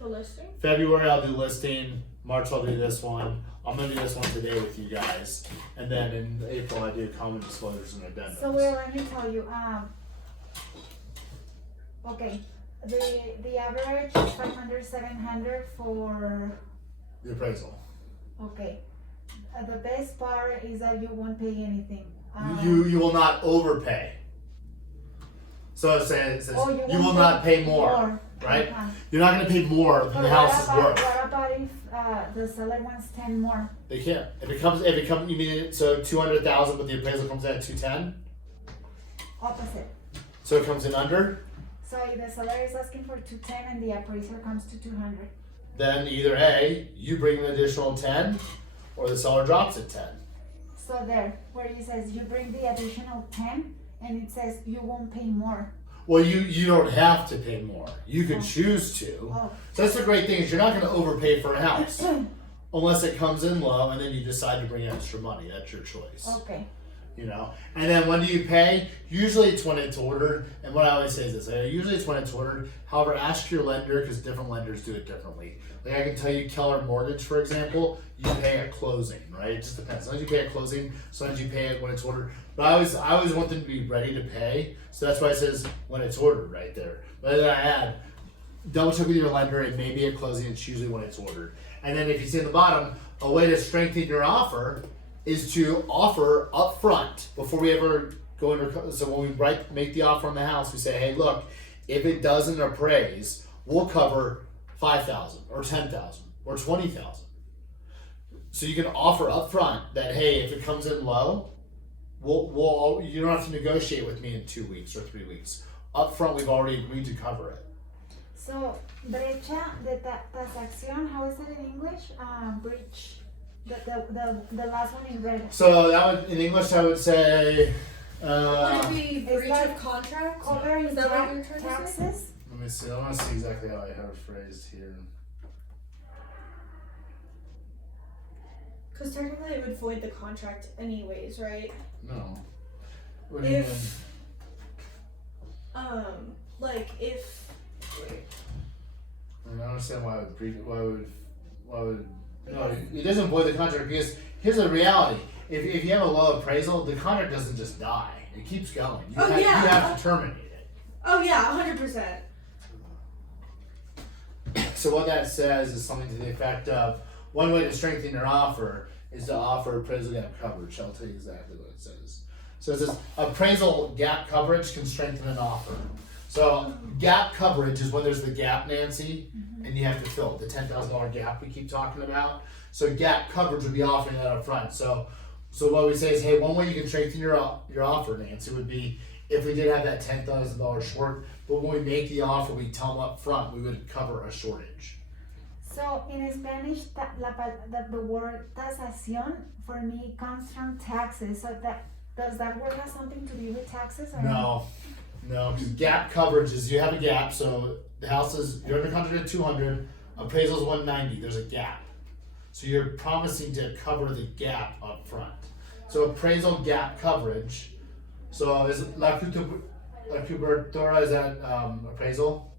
listing? February, I'll do listing. March, I'll do this one. I'm going to do this one today with you guys. And then in April, I do common disclosures and addendums. So well, let me tell you, okay, the average is 500, 700 for, The appraisal. okay. The best part is that you won't pay anything. You will not overpay. So it says Oh, you will not pay more, right? Uh-huh. You're not going to pay more than the house is worth. What about if the seller wants 10 more? They can't. If it comes, you mean so 200,000, but the appraisal comes in at 210. Opposite. So it comes in under. So if the seller is asking for 210 and the appraiser comes to 200. Then either A, you bring an additional 10, or the seller drops at 10. So there, where it says you bring the additional 10 and it says you won't pay more. Well, you don't have to pay more. You can choose to. Oh. So that's the great thing is you're not going to overpay for a house unless it comes in low and then you decide to bring in extra money. That's your choice. Okay. You know, and then when do you pay? Usually it's when it's ordered. And what I always say is this: usually it's when it's ordered. However, ask your lender because different lenders do it differently. Like I can tell you, Keller Mortgage, for example, you pay at closing, right? It just depends. Sometimes you pay at closing, sometimes you pay it when it's ordered. But I always want them to be ready to pay. So that's why it says when it's ordered right there. But then I add, double check with your lender. It may be at closing. It's usually when it's ordered. And then if you see at the bottom, a way to strengthen your offer is to offer up front before we ever go into. So when we make the offer on the house, we say, hey, look, if it doesn't appraise, we'll cover $5,000 or $10,000 or $20,000. So you can offer up front that, hey, if it comes in low, you don't have to negotiate with me in 2 weeks or 3 weeks. Up front, we've already agreed to cover it. So, brecha de tasación, how is it in English? Breach. The last one in red. So that would, in English, I would say. Would it be breach that of contract? Covering Is that what you're trying to say? taxes? Let me see. I want to see exactly how I have it phrased here. Because technically it would void the contract anyways, right? No. What do you mean? If, like if, I don't understand why would no, it doesn't void the contract because here's the reality. If you have a low appraisal, the contract doesn't just die. It keeps going. You have to terminate it. oh yeah, 100%. So what that says is something to the effect of one way to strengthen your offer is to offer appraisal gap coverage. I'll tell you exactly what it says. So it says appraisal gap coverage can strengthen an offer. So gap coverage is when there's the gap, Nancy, and you have to fill it, the $10,000 gap we keep talking about. So gap coverage would be offering that up front. So what we say is, hey, one way you can strengthen your offer, Nancy, would be if we did have that $10,000 short, but when we make the offer, we tell them up front we would cover a shortage. So in Spanish, the word tasación for me comes from taxes. So does that word have something to do with taxes? Or No, because gap coverage is you have a gap. So the house is you're under contract at 200, appraisal's 190. There's a gap, so you're promising to cover the gap up front. So appraisal gap coverage. So is la cobertura, is that appraisal?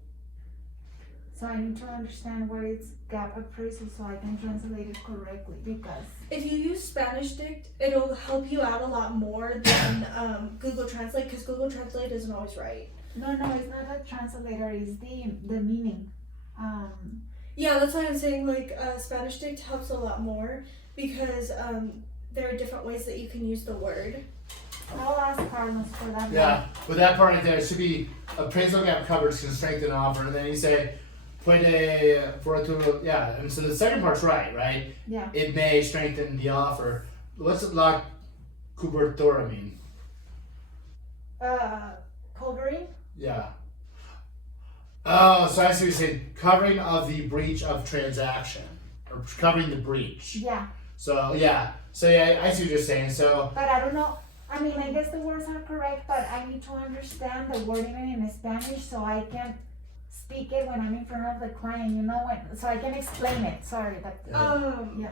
So I need to understand what is gap appraisal so I can translate it correctly because If you use Spanish Dict, it'll help you out a lot more than Google Translate, because Google Translate isn't always right. no, it's not the translator, it's the meaning. Yeah, that's why I'm saying like Spanish Dict helps a lot more because there are different ways that you can use the word. I'll ask Carlos for that. Yeah, with that part right there, it should be appraisal gap coverage can strengthen an offer, and then you say, yeah, and so the second part's right? Yeah. It may strengthen the offer. What's la cobertura mean? Covering? Yeah. Oh, so I see what you're saying. Covering of the breach of transaction, or covering the breach. Yeah. So yeah, I see what you're saying. So But I don't know. I mean, I guess the words are correct, but I need to understand the wording in Spanish so I can speak it when I'm in front of the client, so I can explain it. Sorry, but yeah.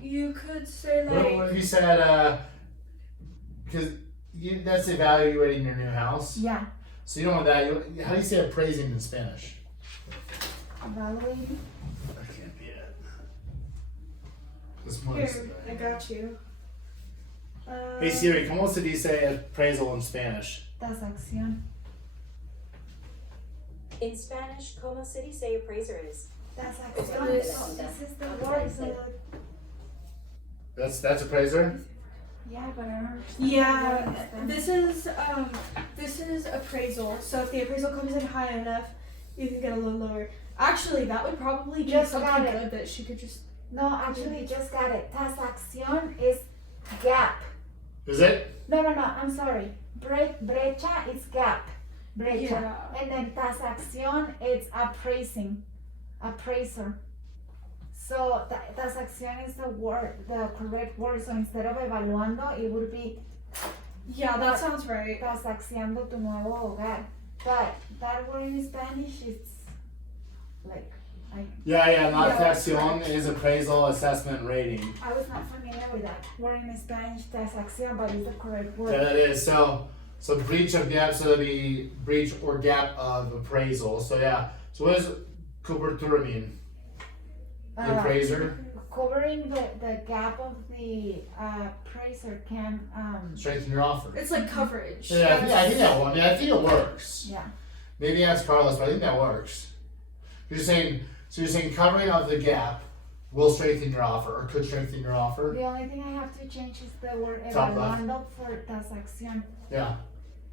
You could say what like if you said because that's evaluating your new house. Yeah. So you don't want that. How do you say appraising in Spanish? Evaluating. That can't be it. This one here, is- I got you. Hey Siri, ¿cómo se dice appraisal in Spanish? Tasación. In Spanish, como se dice appraiser is? Tasación. This- So this is the word. So, That's appraiser. yeah, but I don't understand. Yeah, the word in this is appraisal. So if the appraisal comes in high enough, you can get a little lower. Actually, that would probably be Just something got it. good that she could just. No, actually, just got it. Tasación is gap. Is it? No, I'm sorry. Brecha is gap. Brecha. Yeah. And then tasación is appraiser. So tasación is the correct word. So instead of evaluando, it would be Yeah, that sounds right. tasaxiando tu nuevo hogar. But that word in Spanish is like Yeah. La Yeah. tasación is appraisal, assessment, rating. I was not familiar with that word in Spanish, tasación, but it's the correct word. Yeah, that is. So breach of gap. So that'd be breach or gap of appraisal. So yeah. So what does cobertura mean? The appraiser Covering the gap of the appraiser can strengthen your offer. It's like coverage. Yeah, I think that one. I think it works. yeah. Maybe ask Carlos, but I think that works. You're saying covering of the gap will strengthen your offer or could strengthen your offer. The only thing I have to change is the word Top left. evaluando for tasación. Yeah.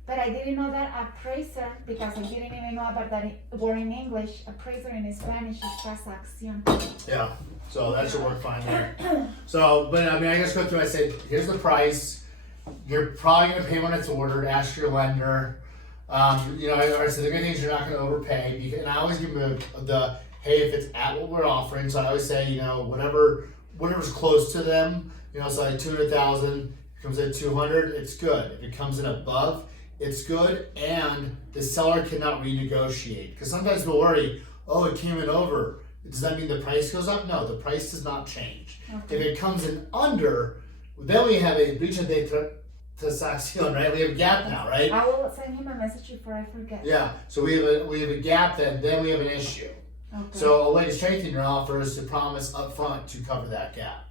But I didn't know that appraiser because I didn't even know about that word in English. Appraiser in Spanish is tasación. Yeah. So that should work fine there. So, but I mean, I just go through. I said, here's the price. You're probably gonna pay when it's ordered. Ask your lender. I said the good thing is you're not gonna overpay. And I always give them the hey, if it's at what we're offering. So I always say, whatever's close to them. So like 200,000 comes at 200. It's good. If it comes in above, it's good, and the seller cannot renegotiate. Because sometimes we'll worry, it came in over. Does that mean the price goes up? No, the price does not change. Okay. If it comes in under, then we have a breach of tasación, right? We have a gap now, right? I will send him a message before I forget. Yeah. So we have a gap, then we have an issue. Okay. So a way to strengthen your offer is to promise up front to cover that gap.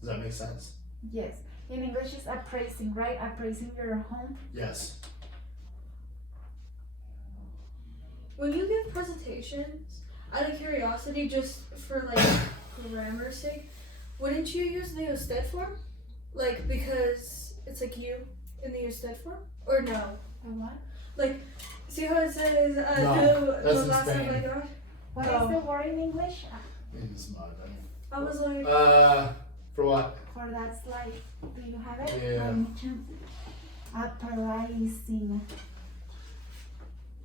Does that make sense? Yes. In English, it's appraising, right? Appraising your home. Yes. When you give presentations, out of curiosity, just for like grammar's sake, wouldn't you use the usted form? Like because it's like you in the usted form, or no? The what? Like, see how it says No, that's in last time Spain. I got? What Oh. is the word in English? I was like, For what? For that slide. Do you have it? Yeah. Appraising.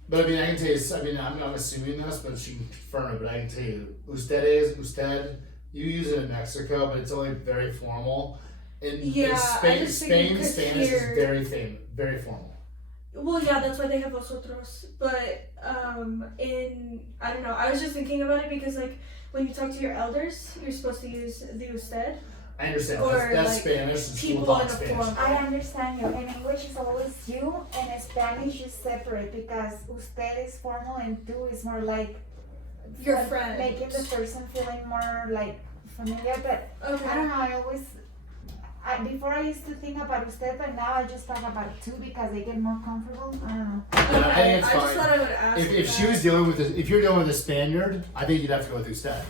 But I mean, I can tell you. I'm assuming this, but she can confirm it. But I can tell you, usted. You use it in Mexico, but it's only very formal. In Yeah, I Spain, just think you could Spanish hear- is very formal. Well, yeah, that's why they have vosotros. But I don't know. I was just thinking about it because like when you talk to your elders, you're supposed to use the usted. I understand. Or, That's like, Spanish, and people people talk in a Spanish. form. I understand you. In English is always you, and in Spanish is separate because usted is formal and tú is more like Your for friend. making the person feeling more like familiar. But Okay. I don't know. Before I used to think about usted, but now I just talk about tú because they get more comfortable. I don't know. Yeah, I think it's I just fine. thought I would ask. If she was dealing with if you're dealing with a Spaniard, I think you'd have to go with usted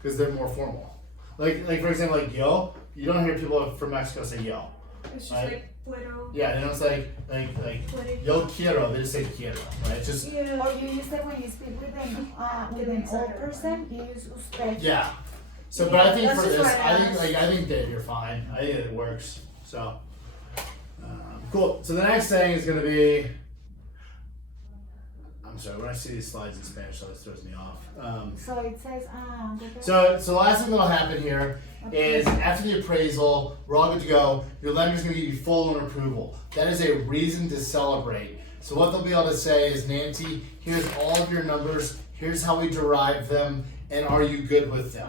because they're more formal. Like for example, like yo, you don't hear people from Mexico say yo. It's just right? like puedo. Yeah, they don't say like Puede. yo quiero. They just say quiero, right? It's just Yeah. Or you use it when you speak with an old person. You use usted. yeah. So, but I think That's for just this, what I I think that you're fine. I think it works. So, cool. So the next thing is gonna be. I'm sorry, when I see these slides in Spanish, that throws me off. So it says So last thing that'll happen here is after the appraisal, we're all good to go. Your lender's gonna give you full loan approval. That is a reason to celebrate. So what they'll be able to say is, Nancy, here's all of your numbers. Here's how we derive them, and are you good with them?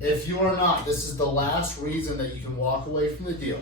If you are not, this is the last reason that you can walk away from the deal.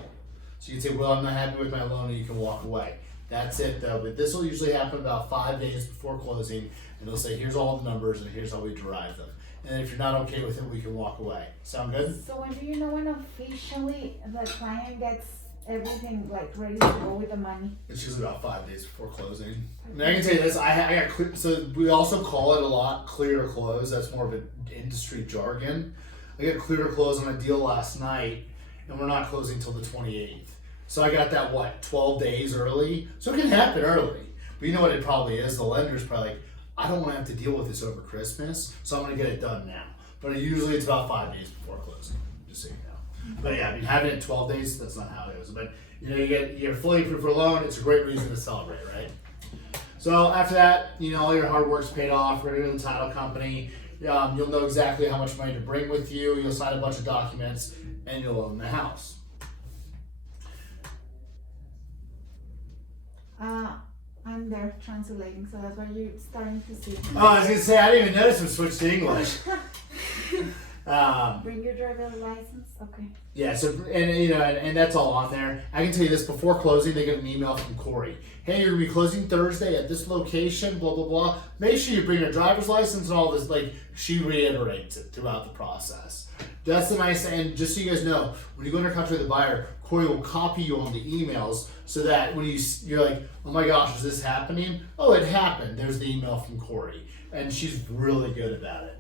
So you can say, well, I'm not happy with my loan, and you can walk away. That's it though, but this will usually happen about 5 days before closing, and they'll say, here's all the numbers, and here's how we derive them. And if you're not okay with it, we can walk away. Sound good? So when do you know when officially the client gets everything like ready to go with the money? It's usually about 5 days before closing. And I can tell you this, I got clear, so we also call it a lot clear to close. That's more of an industry jargon. I got clear to close on a deal last night, and we're not closing till the 28th. So I got that, 12 days early? So it can happen early. But you know what it probably is? The lender's probably like, I don't want to have to deal with this over Christmas, so I'm going to get it done now. But usually it's about 5 days before closing, just so you know. But yeah, I mean, having it 12 days, that's not how it goes. But you're fully approved for a loan, it's a great reason to celebrate, right? So after that, all your hard work's paid off, we're going to go to the title company. You'll know exactly how much money to bring with you, you'll sign a bunch of documents, and you'll own the house. I'm there translating, so that's why you're starting to see. Oh, I was going to say, I didn't even notice we switched to English. Bring your driver's license, okay. Yeah, so, and that's all on there. I can tell you this, before closing, they get an email from Corey. Hey, you're going to be closing Thursday at this location, blah, blah, blah. Make sure you bring your driver's license and all this. Like, she reiterates it throughout the process. That's the nice thing. And just so you guys know, when you go under contract with the buyer, Corey will copy you on the emails so that when you're like, oh my gosh, is this happening? Oh, it happened. There's the email from Corey. And she's really good about it.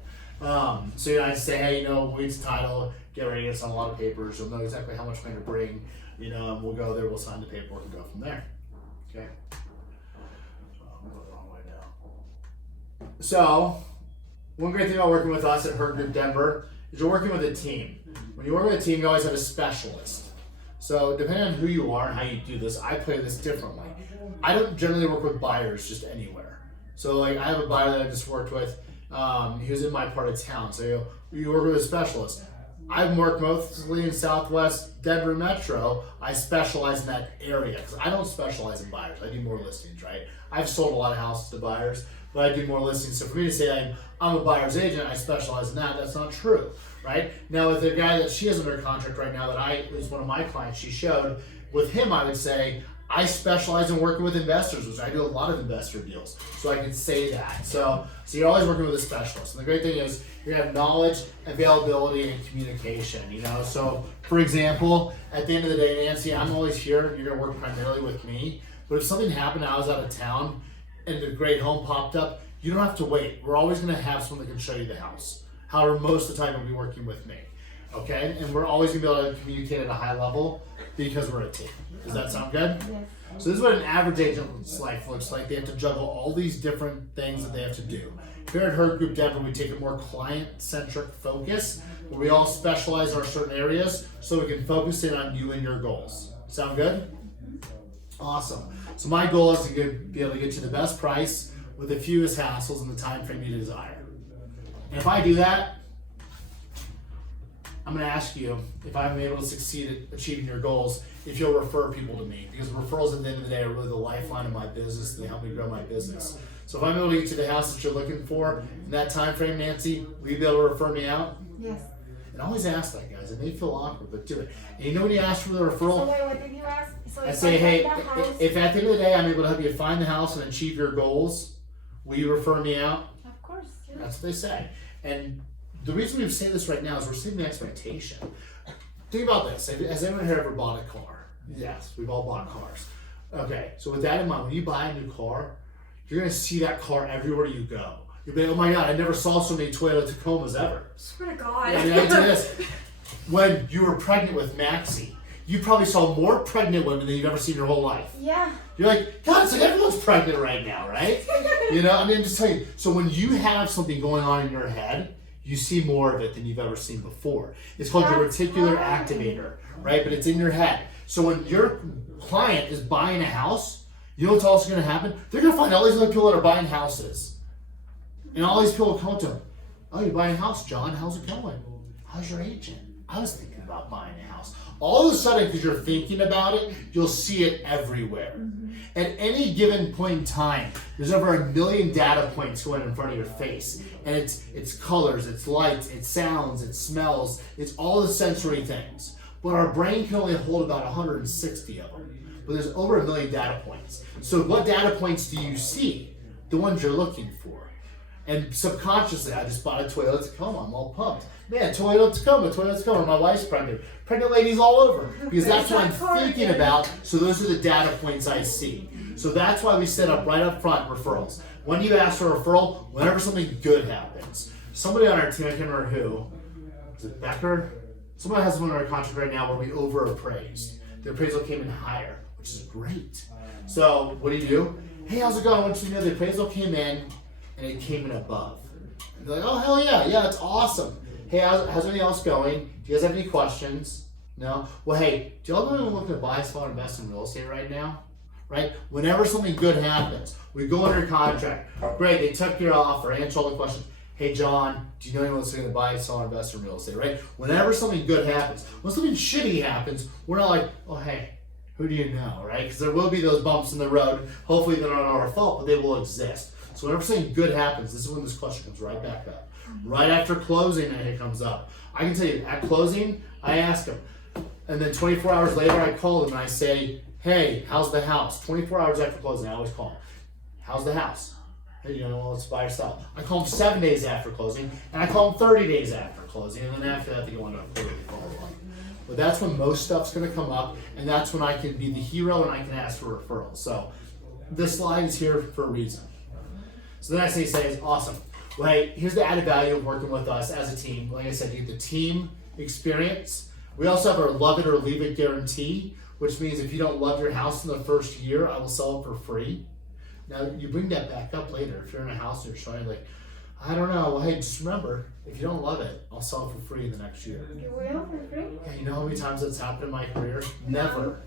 So I say, hey, Weed's title, get ready to get on a lot of papers. You'll know exactly how much money to bring. And we'll go there, we'll sign the paperwork and go from there. Okay. I'm going the wrong way now. So, one great thing about working with us at Her Group Denver is you're working with a team. When you work with a team, you always have a specialist. So depending on who you are and how you do this, I play this differently. I don't generally work with buyers just anywhere. So I have a buyer that I just worked with. He was in my part of town. So you work with a specialist. I've worked mostly in Southwest Denver Metro. I specialize in that area because I don't specialize in buyers. I do more listings, right? I've sold a lot of houses to buyers, but I do more listings. So for me to say I'm a buyer's agent, I specialize in that's not true, right? Now with the guy that she has under contract right now that is one of my clients she showed, with him I would say I specialize in working with investors, which I do a lot of investor deals. So I can say that. So you're always working with a specialist. And the great thing is you're gonna have knowledge, availability, and communication, So for example, at the end of the day, Nancy, I'm always here. You're gonna work primarily with me. But if something happened, I was out of town and the great home popped up, you don't have to wait. We're always gonna have someone that can show you the house. However, most of the time you'll be working with me. Okay? And we're always gonna be able to communicate at a high level because we're a team. Does that sound good? Yes. So this is what an average agent's life looks like. They have to juggle all these different things that they have to do. Here at Her Group Denver, we take a more client-centric focus, where we all specialize in our certain areas so we can focus in on you and your goals. Sound good? Awesome. So my goal is to be able to get you the best price with the fewest hassles in the time frame you desire. And if I do that, I'm going to ask you if I'm able to succeed at achieving your goals, if you'll refer people to me, because referrals at the end of the day are really the lifeline of my business. They help me grow my business. So if I'm able to get to the house that you're looking for in that time frame, Nancy, will you be able to refer me out? Yes. And always ask that, guys. It may feel awkward, but do it. And you know when you ask for the So referral, wait, what did you ask? So I if say, I hey, find the house- if at the end of the day I'm able to help you find the house and achieve your goals, will you refer me out? Of course. Yeah. That's what they say. And the reason we say this right now is we're setting the expectation. Think about this. Has anyone here ever bought a car? Yes, we've all bought cars. Okay, so with that in mind, when you buy a new car, you're going to see that car everywhere you go. You'll be like, oh my God, I never saw so many Toyota Tacomas ever. Swear to God. I mean, I tell you this. When you were pregnant with Maxie, you probably saw more pregnant women than you've ever seen in your whole life. Yeah. You're like, God, it's like everyone's pregnant right now, right? You know, I mean, just tell you. So when you have something going on in your head, you see more of it than you've ever seen before. It's called your That's reticular right. activator, right? But it's in your head. So when your client is buying a house, you know what's also going to happen? They're going to find all these other people that are buying houses. And all these people come up to them. Oh, you're buying a house, John. How's it going? How's your agent? I was thinking about buying a house. All of a sudden, because you're thinking about it, you'll see it everywhere. At any given point in time, there's over 1 million data points going in front of your face. And it's colors, it's lights, it's sounds, it's smells, it's all the sensory things. But our brain can only hold about 160 of them. But there's over 1 million data points. So what data points do you see? The ones you're looking for. And subconsciously, I just bought a Toyota Tacoma. I'm all pumped. Man, Toyota Tacoma. My wife's pregnant. Pregnant ladies all over. Because that's what I'm thinking about. So those are the data points I see. So that's why we set up right up front referrals. When you ask for a referral, whenever something good happens. Somebody on our team, I can't remember who. Is it Becker? Someone has one on our contract right now where we overappraised. The appraisal came in higher, which is great. So what do? Hey, how's it going? I want you to know the appraisal came in and it came in above. And they're like, oh, hell yeah, it's awesome. Hey, how's everything else going? Do you guys have any questions? No? Well, hey, do y'all know anyone looking to buy, sell, or invest in real estate right now? Right? Whenever something good happens, we go under contract. Great, they took your offer, answer all the questions. Hey, John, do you know anyone that's going to buy, sell, or invest in real estate, right? Whenever something good happens, when something shitty happens, we're not like, oh, hey, who do you know, right? Because there will be those bumps in the road. Hopefully they're not our fault, but they will exist. So whenever something good happens, this is when this question comes right back up. Right after closing, and it comes up. I can tell you, at closing, I ask them. And then 24 hours later, I call them and I say, hey, how's the house? 24 hours after closing, I always call them. How's the house? Hey, you know, well, let's buy or sell. I call them 7 days after closing, and I call them 30 days after closing, and then after that, they go on to a quarterly follow-up. But that's when most stuff's going to come up, and that's when I can be the hero and I can ask for referrals. So this slide is here for a reason. So the next thing you say is, awesome. Well, hey, here's the added value of working with us as a team. Like I said, you get the team experience. We also have our love it or leave it guarantee, which means if you don't love your house in the first year, I will sell it for free. Now, you bring that back up later. If you're in a house and you're showing like, I don't know, well, hey, just remember, if you don't love it, I'll sell it for free in the next year. You will for free? Yeah, you know how many times that's happened in my career? Never.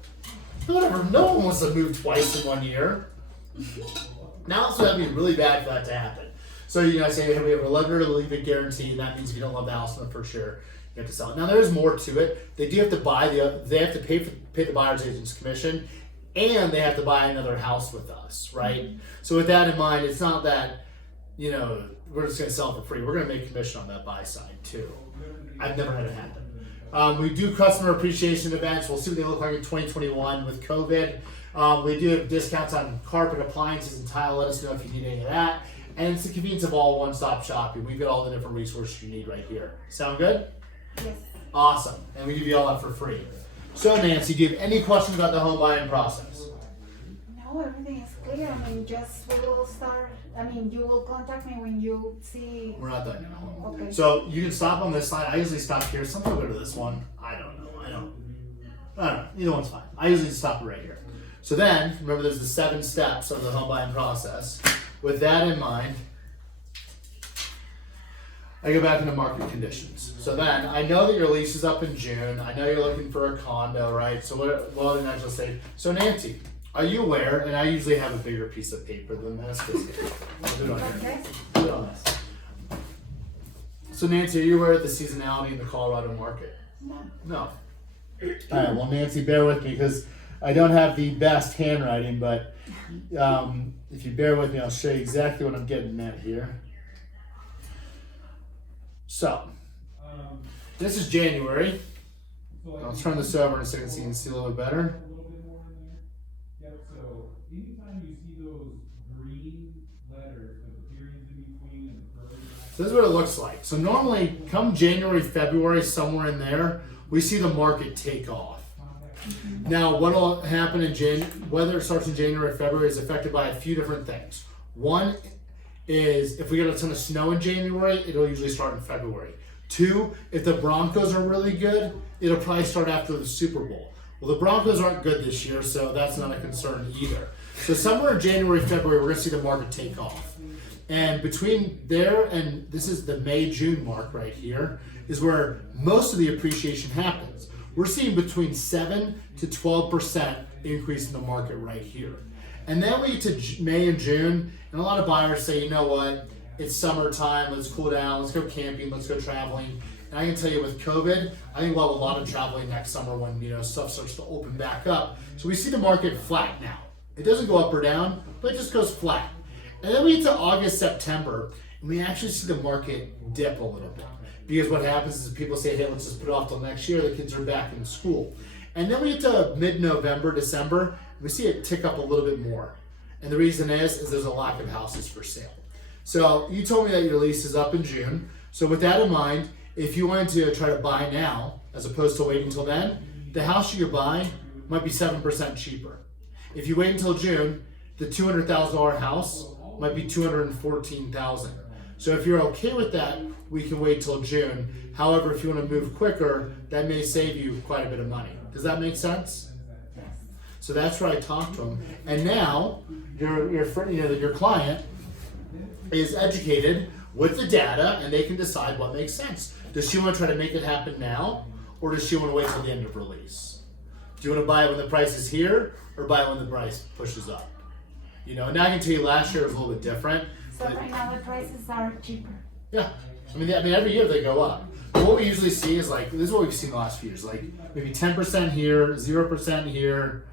Whatever, no one wants to move twice in 1 year. Now it's going to be really bad for that to happen. So you guys say, hey, we have a love it or leave it guarantee, and that means if you don't love the house in the first year, you have to sell it. Now there's more to it. They do have to they have to pay the buyer's agent's commission, and they have to buy another house with us, right? So with that in mind, it's not that, you know, we're just going to sell it for free. We're going to make commission on that buy side too. I've never had it happen. We do customer appreciation events. We'll see what they look like in 2021 with COVID. We do have discounts on carpet, appliances, and tile. Let us know if you need any of that. And it's the convenience of all one-stop shopping. We've got all the different resources you need right here. Sound good? Yes. Awesome. And we give you all that for free. So Nancy, do you have any questions about the home buying process? No, everything is clear. I mean, we will start. I mean, you will contact me when you see. We're not done yet. Okay. So you can stop on this slide. I usually stop here. Some people go to this one. I don't know. Either one's fine. I usually stop right here. So then, remember there's the 7 steps of the home buying process. With that in mind, I go back into market conditions. So then, I know that your lease is up in June. I know you're looking for a condo, right? So what did I just say? So Nancy, are you aware, and I usually have a bigger piece of paper than this. I'll do it on here. Okay. Do it on this. So Nancy, are you aware of the seasonality in the Colorado market? No. All right. Well, Nancy, bear with me because I don't have the best handwriting, but if you bear with me, I'll show you exactly what I'm getting at here. So, this is January. I'll turn this over in a second so you can see a little bit better. Yep, so anytime you see those green letters with the periods in between and the curly lines, So this is what it looks like. So normally, come January, February, somewhere in there, we see the market take off. Now, what will happen in whether it starts in January or February is affected by a few different things. One is if we get a ton of snow in January, it'll usually start in February. Two, if the Broncos are really good, it'll probably start after the Super Bowl. Well, the Broncos aren't good this year, so that's not a concern either. So somewhere in January, February, we're going to see the market take off. And between there and this is the May-June mark right here, is where most of the appreciation happens. We're seeing between 7 to 12% increase in the market right here. And then we get to May and June, and a lot of buyers say, you know what, it's summertime, let's cool down, let's go camping, let's go traveling. And I can tell you with COVID, I think we'll have a lot of traveling next summer when stuff starts to open back up. So we see the market flat now. It doesn't go up or down, but it just goes flat. And then we get to August, September, and we actually see the market dip a little bit. Because what happens is people say, hey, let's just put it off till next year, the kids are back in school. And then we get to mid-November, December, and we see it tick up a little bit more. And the reason is there's a lack of houses for sale. So you told me that your lease is up in June. So with that in mind, if you wanted to try to buy now, as opposed to waiting until then, the house you could buy might be 7% cheaper. If you wait until June, the $200,000 house might be $214,000. So if you're okay with that, we can wait till June. However, if you want to move quicker, that may save you quite a bit of money. Does that make sense? Yes. So that's where I talked to them. And now your client is educated with the data, and they can decide what makes sense. Does she want to try to make it happen now, or does she want to wait till the end of release? Do you want to buy it when the price is here, or buy it when the price pushes up? And I can tell you last year was a little bit different. So right now the prices are cheaper. Yeah, I mean every year they go up. But what we usually see is this is what we've seen the last few years, maybe 10% here, 0% here,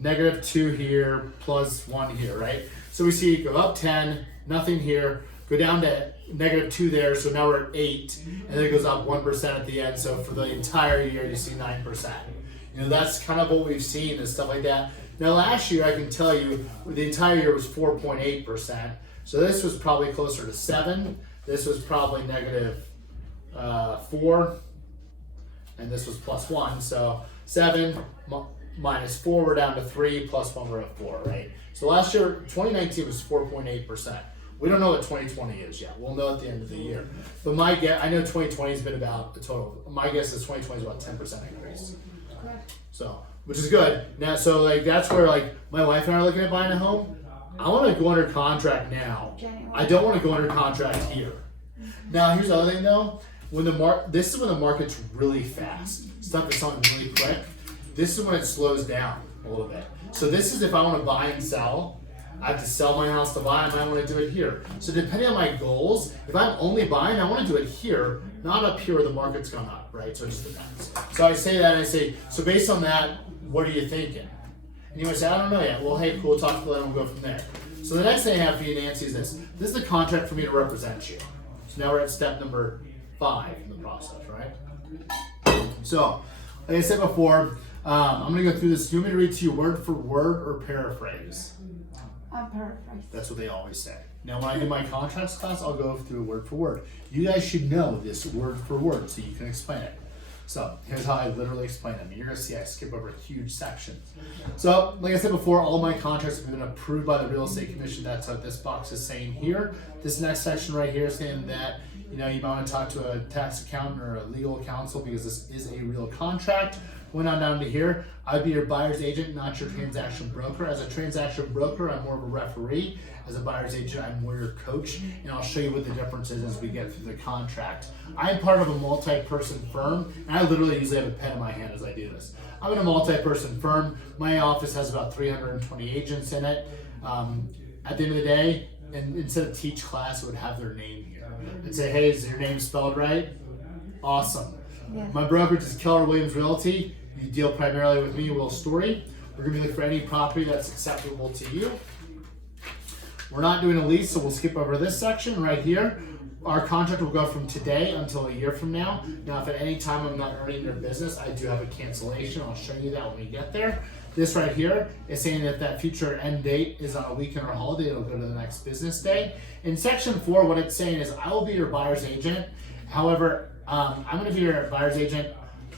-2 here, +1 here, right? So we see it go up 10, nothing here, go down to -2 there, so now we're at 8, and then it goes up 1% at the end. So for the entire year, you see 9%. That's kind of what we've seen and stuff like that. Now last year, I can tell you, the entire year was 4.8%. So this was probably closer to 7. This was probably -4, and this was +1. So 7 minus 4, we're down to 3, +1, we're at 4, right? So last year, 2019 was 4.8%. We don't know what 2020 is yet. We'll know at the end of the year. But my guess, I know 2020 has been about a total. My guess is 2020 is about 10% increase. So, which is good. Now, so that's where my wife and I are looking at buying a home. I want to go under contract now. I don't want to go under contract here. Now, here's the other thing though. This is when the market's really fast. Stuff is selling really quick. This is when it slows down a little bit. So this is if I want to buy and sell. I have to sell my house to buy, and I want to do it here. So depending on my goals, if I'm only buying, I want to do it here, not up here where the market's gone up, right? So it just depends. So I say that, and I say, so based on that, what are you thinking? And you might say, I don't know yet. Well, hey, cool, talk to them, and we'll go from there. So the next thing I have for you, Nancy, is this. This is the contract for me to represent you. So now we're at step number 5 in the process, right? So, like I said before, I'm going to go through this. Do you want me to read to you word for word or paraphrase? Paraphrase. That's what they always say. Now, when I do my contracts class, I'll go through word for word. You guys should know this word for word so you can explain it. So here's how I literally explain them. You're going to see I skip over huge sections. So, like I said before, all my contracts have been approved by the Real Estate Commission. That's what this box is saying here. This next section right here is saying that you might want to talk to a tax accountant or a legal counsel because this is a real contract. Went on down to here. I'd be your buyer's agent, not your transaction broker. As a transaction broker, I'm more of a referee. As a buyer's agent, I'm more your coach, and I'll show you what the difference is as we get through the contract. I'm part of a multi-person firm, and I literally usually have a pen in my hand as I do this. I'm in a multi-person firm. My office has about 320 agents in it. At the end of the day, and instead of teach class, it would have their name here. I'd say, hey, is your name spelled right? Awesome. Yes. My brokerage is Keller Williams Realty. You deal primarily with me, Will Story. We're gonna be looking for any property that's acceptable to you. We're not doing a lease, so we'll skip over this section right here. Our contract will go from today until a year from now. Now, if at any time I'm not earning your business, I do have a cancellation. I'll show you that when we get there. This right here is saying that that future end date is on a weekend or holiday. It'll go to the next business day. In section 4, what it's saying is I will be your buyer's agent. However, I'm going to be your buyer's agent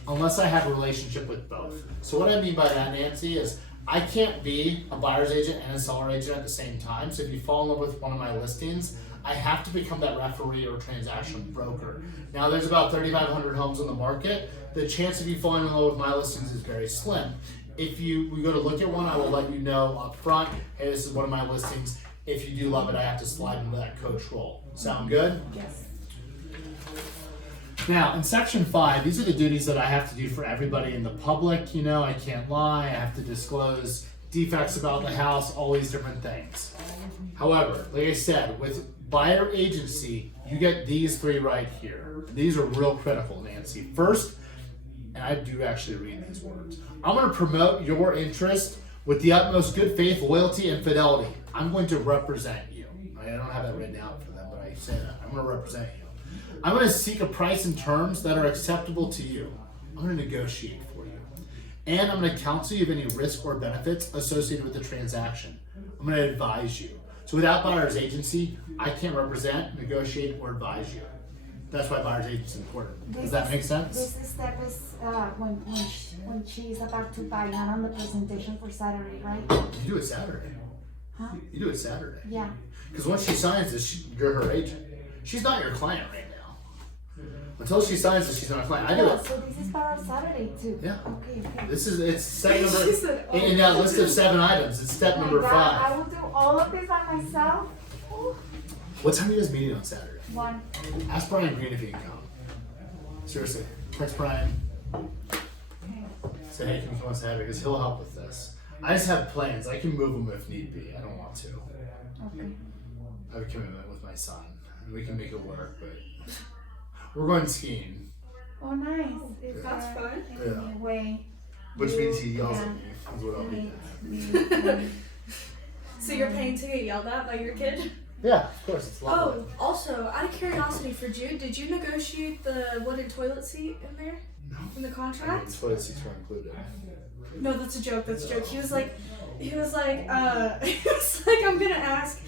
unless I have a relationship with both. So what I mean by that, Nancy, is I can't be a buyer's agent and a seller agent at the same time. So if you fall in love with one of my listings, I have to become that referee or transaction broker. Now there's about 3,500 homes on the market. The chance of you falling in love with my listings is very slim. If we go to look at one, I will let you know up front, hey, this is one of my listings. If you do love it, I have to slide into that coach role. Sound good? Yes. Now, in section 5, these are the duties that I have to do for everybody in the public. You know, I can't lie. I have to disclose defects about the house, all these different things. However, like I said, with buyer agency, you get these 3 right here. These are real critical, Nancy. First, and I do actually read these words, I'm going to promote your interest with the utmost good faith, loyalty, and fidelity. I'm going to represent you. I don't have that written out for them, but I say that. I'm going to represent you. I'm going to seek a price and terms that are acceptable to you. I'm going to negotiate for you. And I'm going to counsel you of any risk or benefits associated with the transaction. I'm going to advise you. So without buyer's agency, I can't represent, negotiate, or advise you. That's why buyer's agency is important. Does that make sense? This step is when she's about to buy, not on the presentation for Saturday, right? You do it Saturday. Huh? You do it Saturday. Yeah. Because once she signs this, you're her agent. She's not your client right now. Until she signs this, she's not a client. I do it. So this is part of Saturday too. Yeah. Okay. It's step She number, said, oh. in that list of 7 items, it's step Oh my number God, 5. I will do all of this by myself. Ooh. What time are you guys meeting on Saturday? 1. Ask Brian Green if he can come. Seriously, text Brian. Say, hey, can you come on Saturday? Because he'll help with this. I just have plans. I can move them if need be. I don't want to. Okay. I have a commitment with my son, and we can make it work, but we're going skiing, Oh, nice. Is That's there fun. any way which you means he yells at can me. Is what I'll be. me So you're paying to get yelled at by your kid? Yeah, of course, it's lovely. Oh, also, out of curiosity for Jude, did you negotiate the wooden toilet seat in there? No. In the I mean, contract? toilet seats were included. No, that's a joke. That's a joke. He was like, he was like, I'm gonna ask